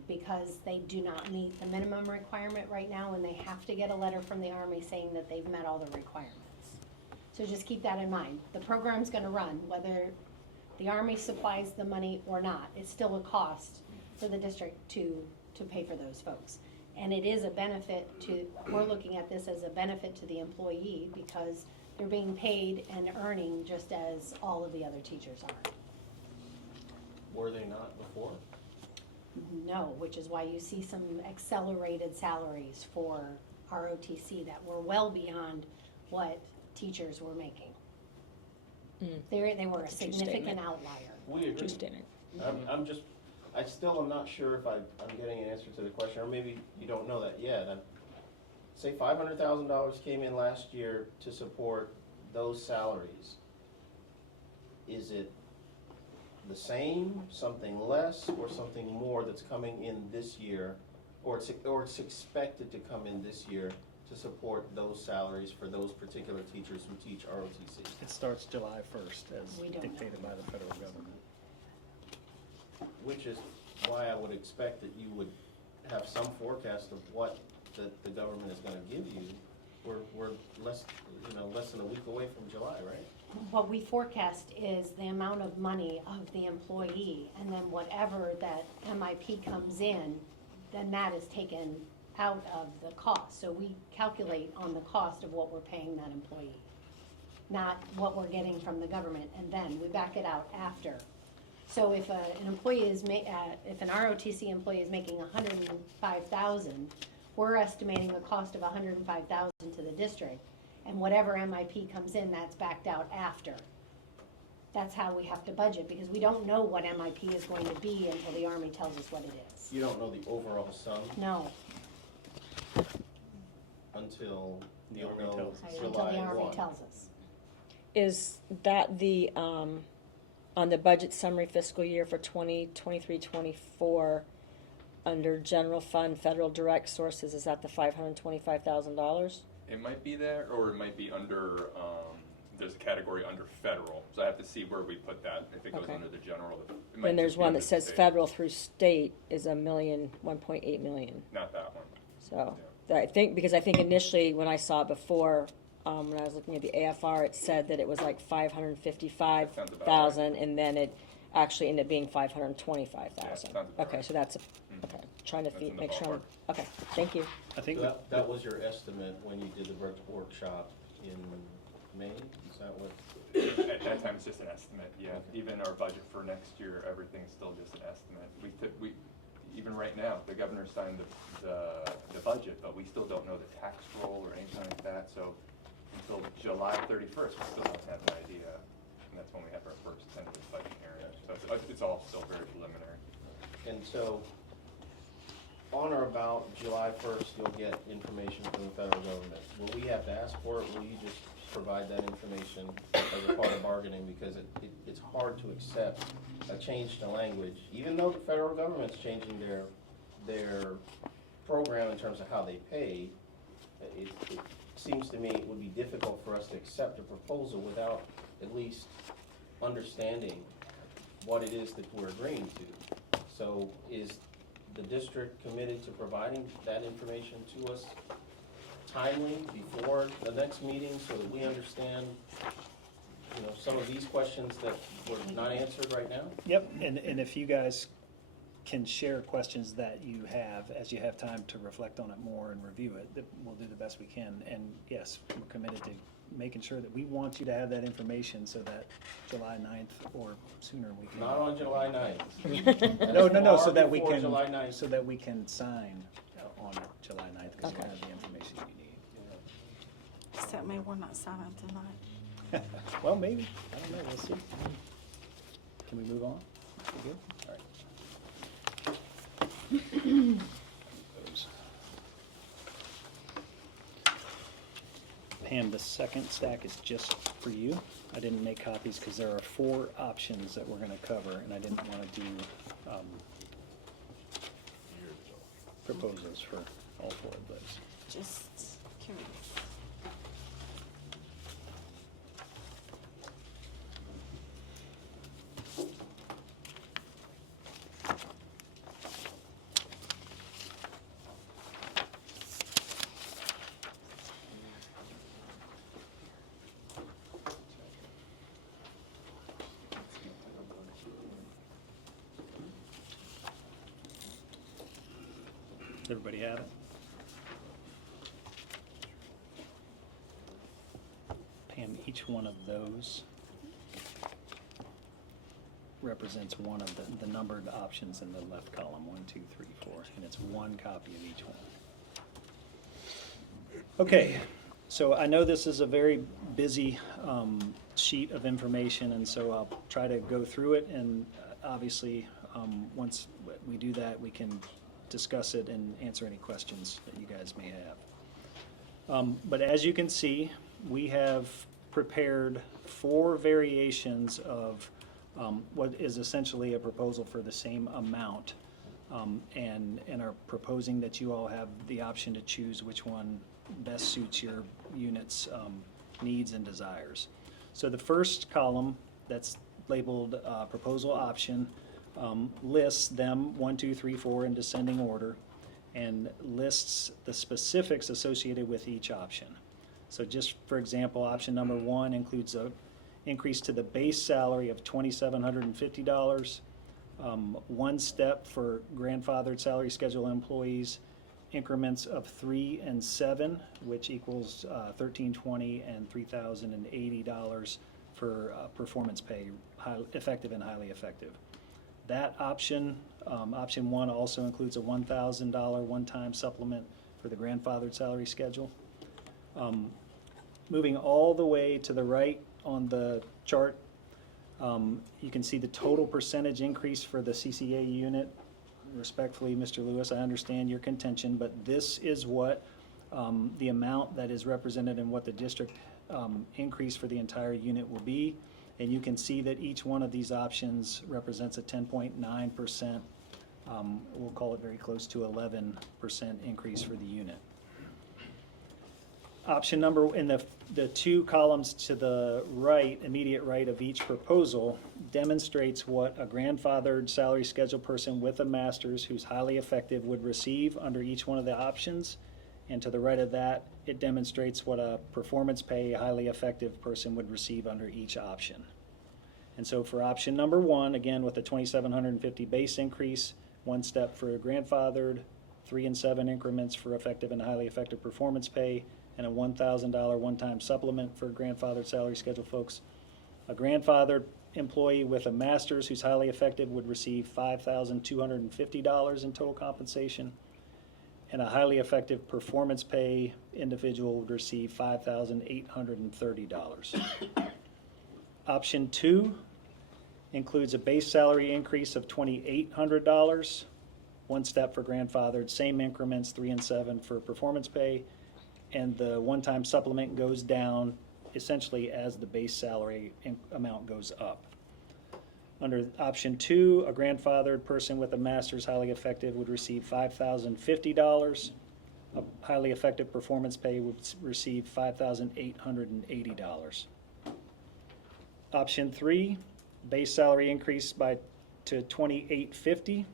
Because they do not meet the minimum requirement right now, and they have to get a letter from the Army saying that they've met all the requirements. So just keep that in mind. The program's gonna run, whether the Army supplies the money or not. It's still a cost for the district to pay for those folks. And it is a benefit we're looking at this as a benefit to the employee because they're being paid and earning just as all of the other teachers are. Were they not before? No, which is why you see some accelerated salaries for ROTC that were well beyond what teachers were making. They were a That's a true significant statement. outlier. We agree. True statement. I still am not sure if I'm getting an answer to the question, or maybe you don't know that yet. Say $500,000 came in last year to support those salaries. Is it the same, something less, or something more that's coming in this year, or it's expected to come in this year to support those salaries for those particular teachers who teach ROTC? It starts July 1st as We don't know. dictated by the federal government. Which is why I would expect that you would have some forecast of what the government is gonna give you. We're less than a week away from July, right? What we forecast is the amount of money of the employee, and then whatever that MIP comes in, then that is taken out of the cost. So we calculate on the cost of what we're paying that employee, not what we're getting from the government, and then we back it out after. So if an employee if an ROTC employee is making $105,000, we're estimating a cost of $105,000 to the district, and whatever MIP comes in, that's backed out after. That's how we have to budget, because we don't know what MIP is going to be until the Army tells us what it is. You don't know the overall sum No, until The you'll Army know tells us. until July the Army 1. tells us. Is that the, on the budget summary fiscal year for 2023-24, under general fund, federal direct sources, is that the $525,000? It might be there, or it might be under, there's a category under federal, so I have to see where we put that. If it goes Okay. under the general, it might Then there's just be one under that the says state. federal through state is $1.8 million. Not that one. So, I think initially when I saw it before, when I was looking at the AFR, it said that it was like $555,000, and then it actually ended up being $525,000. Yeah, sounds about Okay, right. so that's, okay, trying to That's in the make sure, ballpark. okay, thank you. I think So that was your estimate when you did the workshop in May? Is that what? At that time, it's just an estimate, yeah. Even our budget for next year, everything's still just an estimate. Even right now, the governor signed the budget, but we still don't know the tax roll or anything like that, so until July 31st, we still don't have an idea. And that's when we have our first tentative budget hearing, so it's all still very preliminary. And so, on or about July 1st, you'll get information from the federal government. Will we have to ask for it? Will you just provide that information as a part of bargaining? Because it's hard to accept a change to language, even though the federal government's changing their program in terms of how they pay. It seems to me it would be difficult for us to accept a proposal without at least understanding what it is that we're agreeing to. So is the district committed to providing that information to us timely before the next meeting so that we understand, some of these questions that were not answered right now? Yep, and if you guys can share questions that you have, as you have time to reflect on it more and review it, we'll do the best we can. And yes, we're committed to making sure that we want you to have that information so that July 9th or sooner we can. Not on July 9th. No, so Far that we before can, July 9th. so that we can sign on July 9th, because you Okay. have the information you need. Except me, we're not signing tonight. Well, maybe, I don't know, we'll see. Can we move on? We good? All right. Those. Pam, the second stack is just for you. I didn't make copies because there are 4 options that we're gonna cover, and I didn't wanna do, proposals for all 4 of those. Just curious. Does everybody have it? Pam, each one of those represents one of the numbered options in the left column, 1, 2, 3, 4, and it's one copy of each one. Okay, so I know this is a very busy sheet of information, and so I'll try to go through it, and obviously, once we do that, we can discuss it and answer any questions that you guys may have. But as you can see, we have prepared 4 variations of what is essentially a proposal for the same amount, and are proposing that you all have the option to choose which one best suits your unit's needs and desires. So the first column that's labeled proposal option lists them 1, 2, 3, 4 in descending order, and lists the specifics associated with each option. So just for example, option number 1 includes a increase to the base salary of $2,750, 1 step for grandfathered salary schedule employees, increments of 3 and 7, which equals $1,320 and $3,080 for performance pay, effective and highly effective. That option, option 1, also includes a $1,000 one-time supplement for the grandfathered salary schedule. Moving all the way to the right on the chart, you can see the total percentage increase for the CCA unit. Respectfully, Mr. Lewis, I understand your contention, but this is what the amount that is represented and what the district increase for the entire unit will be. And you can see that each one of these options represents a 10.9%, we'll call it very close to 11% increase for the unit. Option number, in the 2 columns to the right, immediate right of each proposal, demonstrates what a grandfathered salary schedule person with a master's who's highly effective would receive under each one of the options. And to the right of that, it demonstrates what a performance pay highly effective person would receive under each option. And so for option number 1, again with a $2,750 base increase, 1 step for grandfathered, 3 and 7 increments for effective and highly effective performance pay, and a $1,000 one-time supplement for grandfathered salary schedule folks. A grandfathered employee with a master's who's highly effective would receive $5,250 in total compensation, and a highly effective performance pay individual would receive $5,830. Option 2 includes a base salary increase of $2,800, 1 step for grandfathered, same increments, 3 and 7 for performance pay, and the one-time supplement goes down essentially as the base salary amount goes up. Under option 2, a grandfathered person with a master's highly effective would receive $5,050. A highly effective performance pay would receive $5,880. Option 3, base salary increase to $2,850.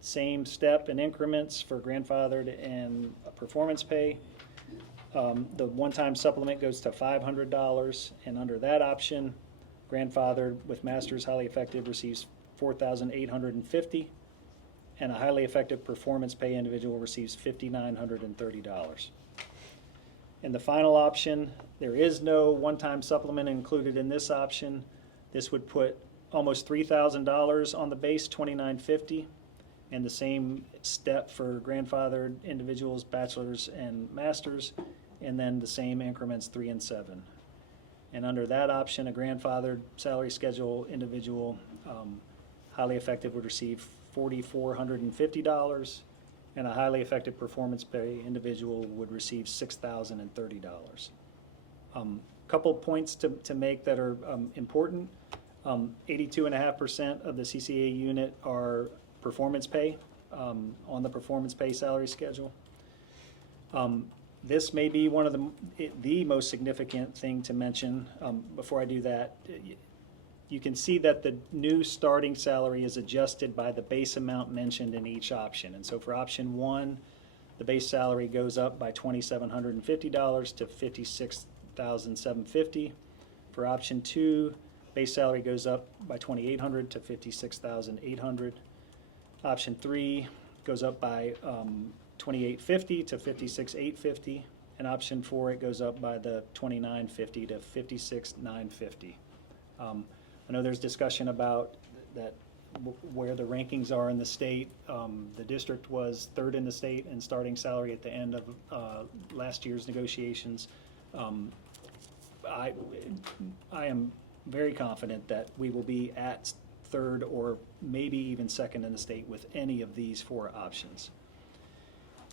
Same step and increments for grandfathered and performance pay. The one-time supplement goes to $500, and under that option, grandfathered with master's highly effective receives $4,850, and a highly effective performance pay individual receives $5,930. And the final option, there is no one-time supplement included in this option. This would put almost $3,000 on the base, $2,950, and the same step for grandfathered individuals, bachelors and masters, and then the same increments 3 and 7. And under that option, a grandfathered salary schedule individual, highly effective, would receive $4,450, and a highly effective performance pay individual would receive $6,030. Couple points to make that are important. 82.5% of the CCA unit are performance pay, on the performance pay salary schedule. This may be one of the most significant thing to mention. Before I do that, you can see that the new starting salary is adjusted by the base amount mentioned in each option. And so for option 1, the base salary goes up by $2,750 to $56,750. For option 2, base salary goes up by $2,800 to $56,800. Option 3 goes up by $2,850 to $56,850, and option 4, it goes up by the $2,950 to $56,950. I know there's discussion about that where the rankings are in the state. The district was 3rd in the state in starting salary at the end of last year's negotiations. I am very confident that we will be at 3rd or maybe even 2nd in the state with any of these 4 options.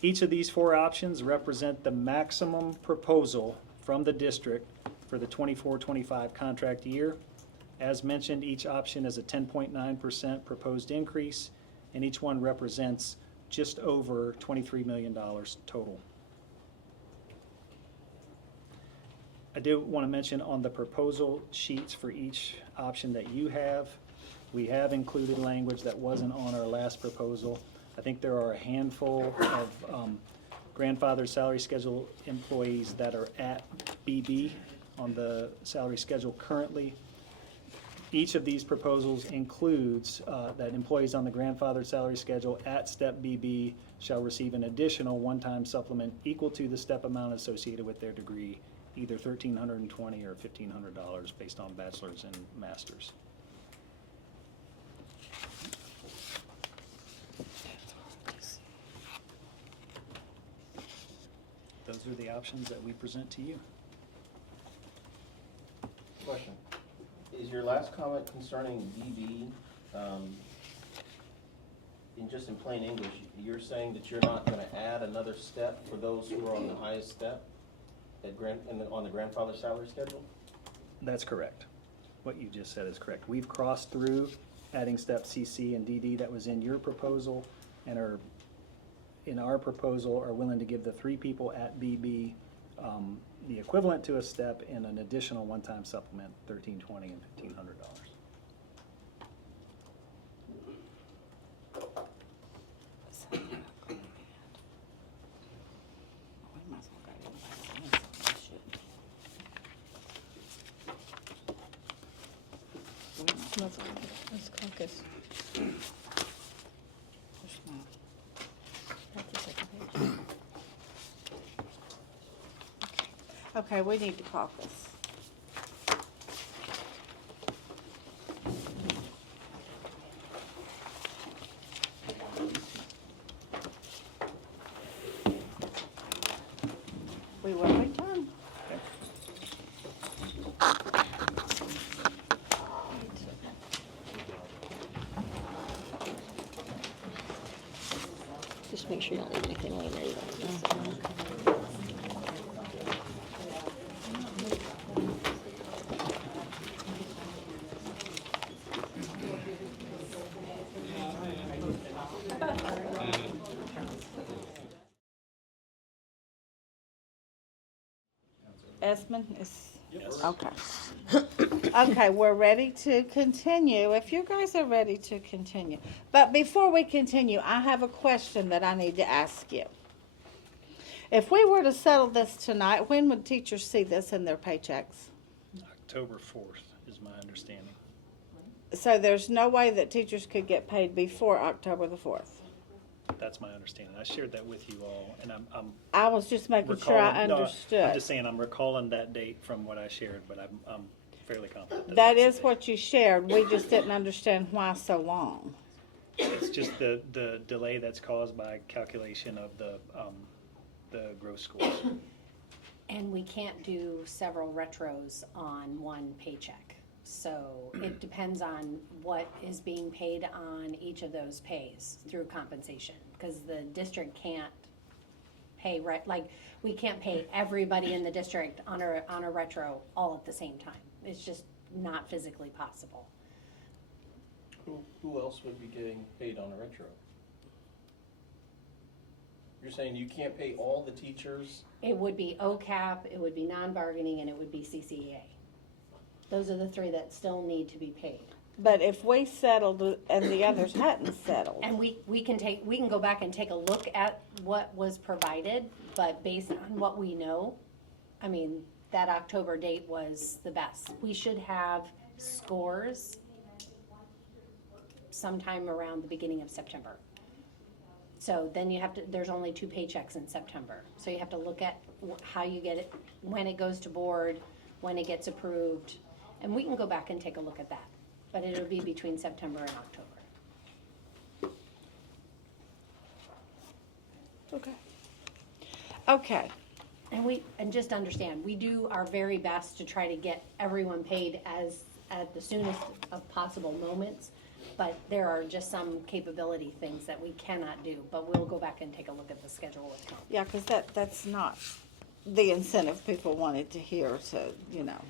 Each of these 4 options represent the maximum proposal from the district for the 24-25 contract year. As mentioned, each option is a 10.9% proposed increase, and each one represents just over $23 million total. I do want to mention on the proposal sheets for each option that you have, we have included language that wasn't on our last proposal. I think there are a handful of grandfathered salary schedule employees that are at BB on the salary schedule currently. Each of these proposals includes that employees on the grandfathered salary schedule at step BB shall receive an additional one-time supplement equal to the step amount associated with their degree, either $1,320 or $1,500 based on bachelor's and master's. Those are the options that we present to you. Question. Is your last comment concerning DB, in plain English, you're saying that you're not going to add another step for those who are on the highest step on the grandfather salary schedule? That's correct. What you just said is correct. We've crossed through adding step CC and DD that was in your proposal, and are in our proposal are willing to give the 3 people at BB the equivalent to a step and an additional one-time supplement, $1,320 and $1,500. Let's caucus. Okay, we need to caucus. We will return. Just make sure you don't leave anything laying there. You don't need to- Esmond is, okay. Okay, we're ready to continue, if you guys are ready to continue. But before we continue, I have a question that I need to ask you. If we were to settle this tonight, when would teachers see this in their paychecks? October 4th is my understanding. So there's no way that teachers could get paid before October the 4th? That's my understanding. I shared that with you all, and I'm I was just making sure I recalling. No, understood. I'm just saying I'm recalling that date from what I shared, but I'm fairly confident. That that's the is date. what you shared, we just didn't understand why so long. It's just the delay that's caused by calculation of the gross scores. And we can't do several retros on one paycheck. So it depends on what is being paid on each of those pays through compensation. Because the district can't pay, like, we can't pay everybody in the district on a retro all at the same time. It's just not physically possible. Who else would be getting paid on a retro? You're saying you can't pay all the teachers? It would be OCAP, it would be non-bargaining, and it would be CCEA. Those are the three that still need to be paid. But if we settled and the others hadn't settled, And we can go back and take a look at what was provided, but based on what we know, I mean, that October date was the best. We should have scores sometime around the beginning of September. So then you have to, there's only 2 paychecks in September. So you have to look at how you get it, when it goes to board, when it gets approved. And we can go back and take a look at that. But it'll be between September and October. okay. And just understand, we do our very best to try to get everyone paid at the soonest of possible moments. But there are just some capability things that we cannot do, but we'll go back and take a look at the schedule with Tom. Yeah, because that's not the incentive people wanted to hear, so, you know.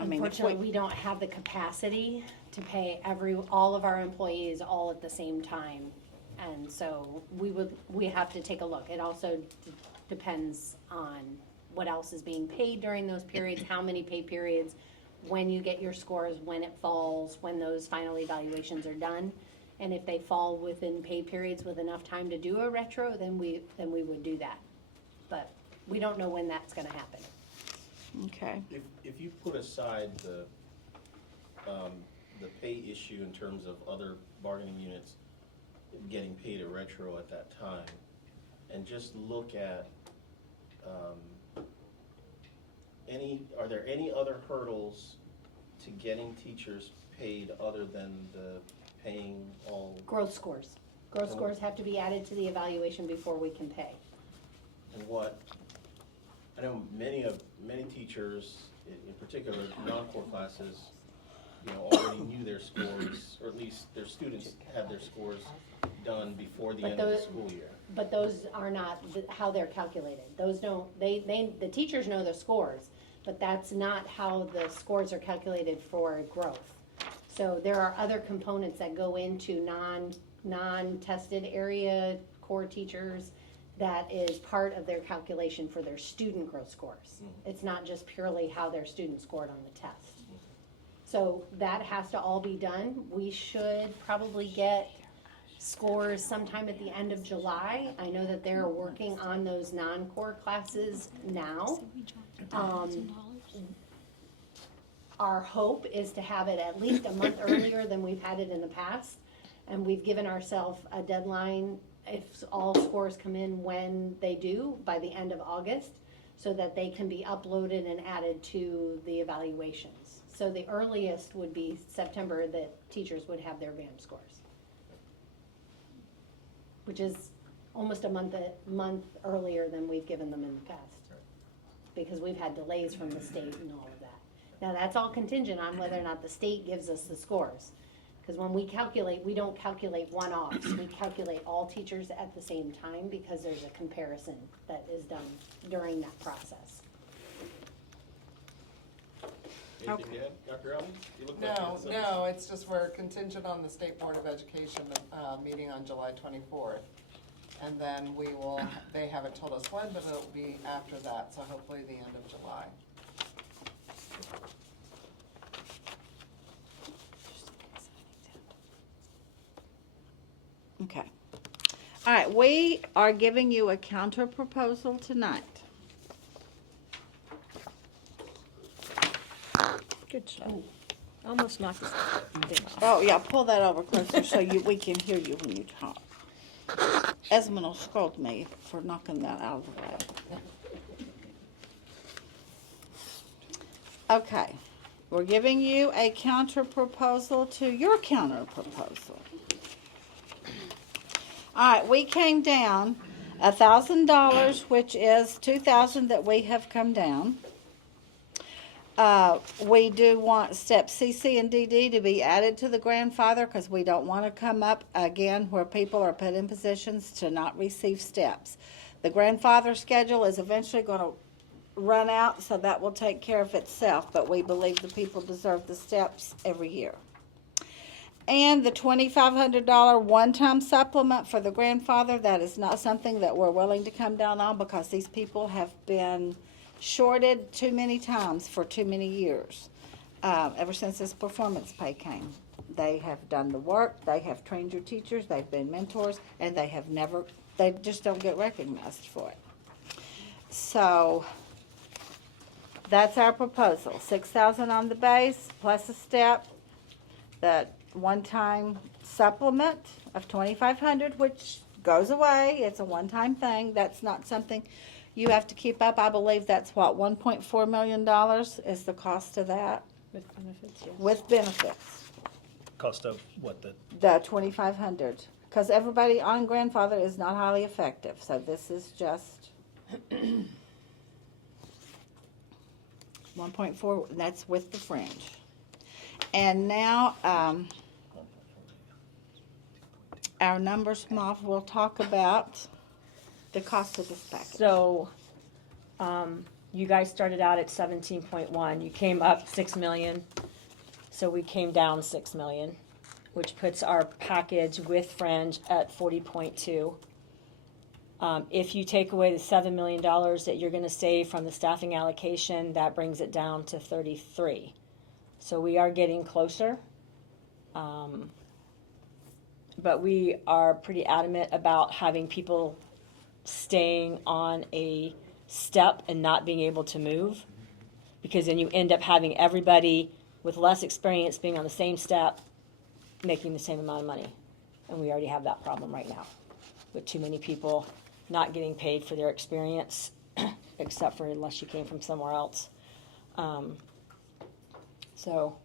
I mean, if Unfortunately, we don't have the capacity to pay all of our employees all at the same time. And so we have to take a look. It also depends on what else is being paid during those periods, how many pay periods, when you get your scores, when it falls, when those final evaluations are done. And if they fall within pay periods with enough time to do a retro, then we would do that. But we don't know when that's gonna happen. Okay. If you put aside the pay issue in terms of other bargaining units getting paid a retro at that time, and just look at, are there any other hurdles to getting teachers paid other than the paying all? Growth scores. Growth scores have to be added to the evaluation before we can pay. And what, I know many teachers, in particular non-core classes, already knew their scores, or at least their students had their scores done before the end of the school year. But those are not how they're calculated. Those don't, the teachers know the scores, but that's not how the scores are calculated for growth. So there are other components that go into non-tested area core teachers that is part of their calculation for their student growth scores. It's not just purely how their students scored on the test. So that has to all be done. We should probably get scores sometime at the end of July. I know that they're working on those non-core classes now. Our hope is to have it at least a month earlier than we've had it in the past. And we've given ourselves a deadline, if all scores come in when they do, by the end of August, so that they can be uploaded and added to the evaluations. So the earliest would be September that teachers would have their VAM scores, which is almost a month earlier than we've given them in the past, because we've had delays from the state and all of that. Now, that's all contingent on whether or not the state gives us the scores. Because when we calculate, we don't calculate one-offs. We calculate all teachers at the same time because there's a comparison that is done during that process. Anything to add, Dr. Allen? You look like you had something. No, it's just we're contingent on the State Board of Education meeting on July 24th. And then they haven't told us when, but it'll be after that, so hopefully the end of July. Okay. All right, we are giving you a counter proposal tonight. Good job. Almost knocked us. Oh, yeah, pull that over closer so we can hear you when you talk. Esmond will scold me for knocking that out of the way. Okay, we're giving you a counter proposal to your counter proposal. All right, we came down $1,000, which is $2,000 that we have come down. We do want step CC and DD to be added to the grandfather because we don't want to come up again where people are put in positions to not receive steps. The grandfather schedule is eventually going to run out, so that will take care of itself, but we believe the people deserve the steps every year. And the $2,500 one-time supplement for the grandfather, that is not something that we're willing to come down on because these people have been shorted too many times for too many years, ever since this performance pay came. They have done the work, they have trained your teachers, they've been mentors, and they just don't get recognized for it. So that's our proposal, $6,000 on the base plus a step, that one-time supplement of $2,500, which goes away. It's a one-time thing. That's not something you have to keep up. I believe that's what, $1.4 million is the cost of that? With benefits, yes. With benefits, Cost of what, the the $2,500. Because everybody on grandfather is not highly effective, so this is just 1.4, and that's with the fringe. And now, our numbers moth will talk about the cost of this package. So, you guys started out at 17.1, you came up 6 million, so we came down 6 million, which puts our package with fringe at 40.2. If you take away the $7 million that you're gonna save from the staffing allocation, that brings it down to 33. So we are getting closer. But we are pretty adamant about having people staying on a step and not being able to move, because then you end up having everybody with less experience being on the same step, making the same amount of money. And we already have that problem right now, with too many people not getting paid for their experience, except for unless you came from somewhere else. So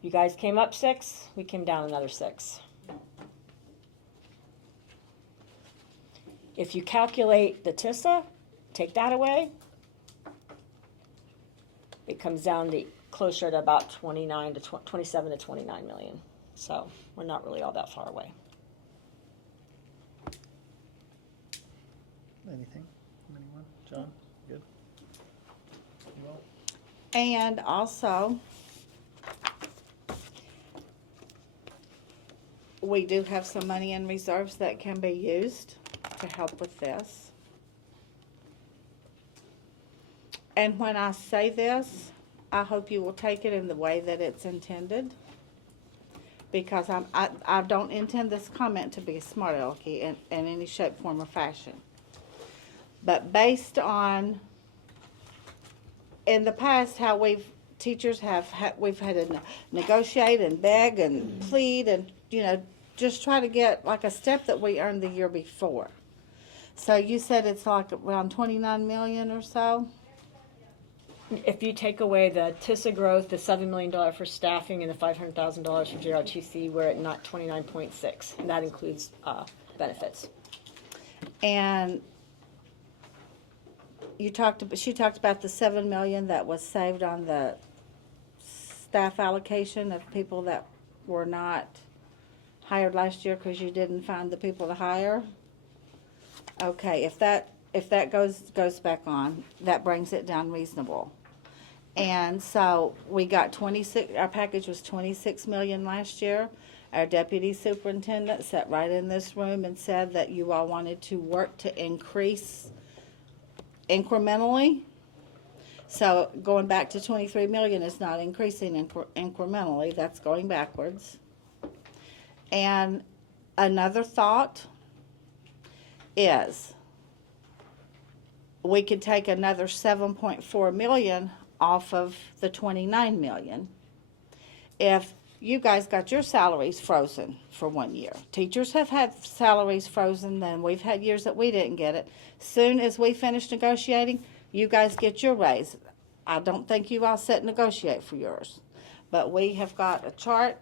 you guys came up 6, we came down another 6. If you calculate the TISA, take that away, it comes down to closer to about 27 to 29 million. So we're not really all that far away. anything from anyone? John, good? You all? And also, we do have some money in reserves that can be used to help with this. And when I say this, I hope you will take it in the way that it's intended. Because I don't intend this comment to be smart alecky in any shape, form, or fashion. But based on, in the past, how teachers have we've had to negotiate and beg and plead and, just try to get like a step that we earned the year before. So you said it's like around 29 million or so? If you take away the TISA growth, the $7 million for staffing, and the $500,000 for JRTC, we're at not 29.6, and that includes benefits. And she talked about the $7 million that was saved on the staff allocation of people that were not hired last year because you didn't find the people to hire. Okay, if that goes back on, that brings it down reasonable. And so we got 26, our package was 26 million last year. Our deputy superintendent sat right in this room and said that you all wanted to work to increase incrementally. So going back to 23 million is not increasing incrementally, that's going backwards. And another thought is we could take another 7.4 million off of the 29 million if you guys got your salaries frozen for 1 year. Teachers have had salaries frozen, then we've had years that we didn't get it. Soon as we finish negotiating, you guys get your raise. I don't think you all sit and negotiate for yours. But we have got a chart,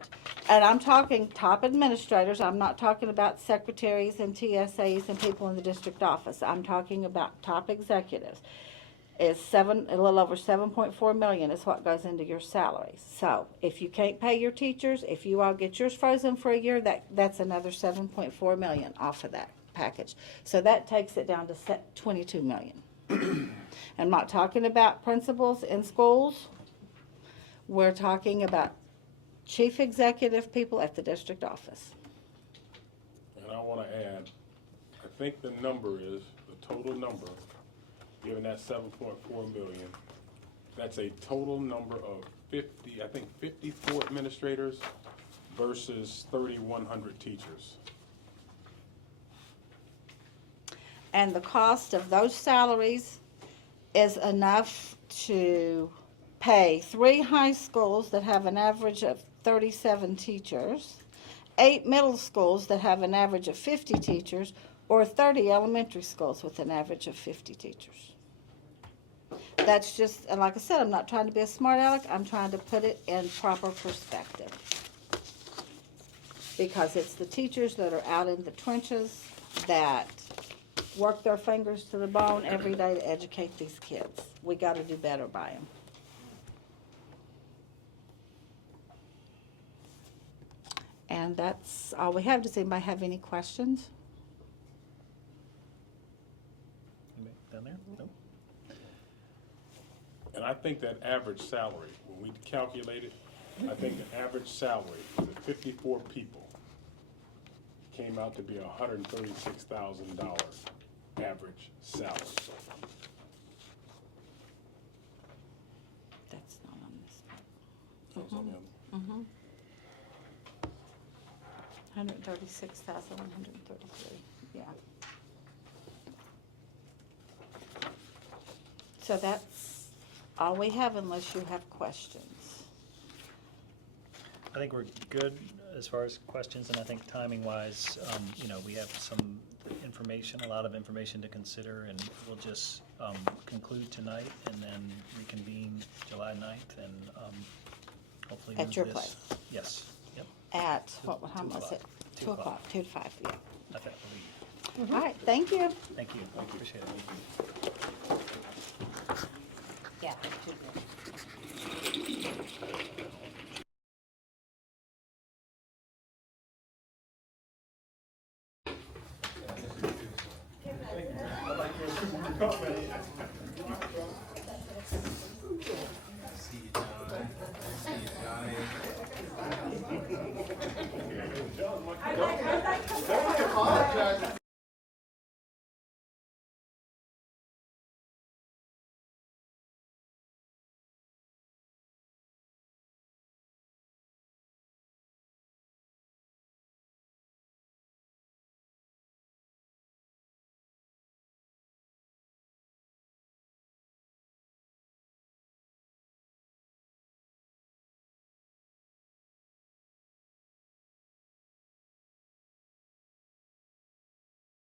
and I'm talking top administrators. I'm not talking about secretaries and TSAs and people in the district office. I'm talking about top executives. A little over 7.4 million is what goes into your salaries. So if you can't pay your teachers, if you all get yours frozen for a year, that's another 7.4 million off of that package. So that takes it down to 22 million. I'm not talking about principals in schools. We're talking about chief executive people at the district office. And I want to add, I think the number is, the total number, given that 7.4 million, that's a total number of 54 administrators versus 3,100 teachers. And the cost of those salaries is enough to pay 3 high schools that have an average of 37 teachers, 8 middle schools that have an average of 50 teachers, or 30 elementary schools with an average of 50 teachers. That's just, and like I said, I'm not trying to be a smart aleck, I'm trying to put it in proper perspective. Because it's the teachers that are out in the trenches that work their fingers to the bone every day to educate these kids. We gotta do better by them. And that's all we have. Does anybody have any questions? Anybody down there? Nope. And I think that average salary, when we calculate it, I think the average salary for the 54 people came out to be $136,000 average salary. That's not on this. That's on the other. 136,133, yeah. So that's all we have unless you have questions. I think we're good as far as questions, and I think timing-wise, we have some information, a lot of information to consider, and we'll just conclude tonight and then reconvene July 9th and hopefully move At your this. place? Yes, yep, What time was it? 2 o'clock, 2 to 5, yeah. I think, All right, thank you. thank you, appreciate it. Yeah. John,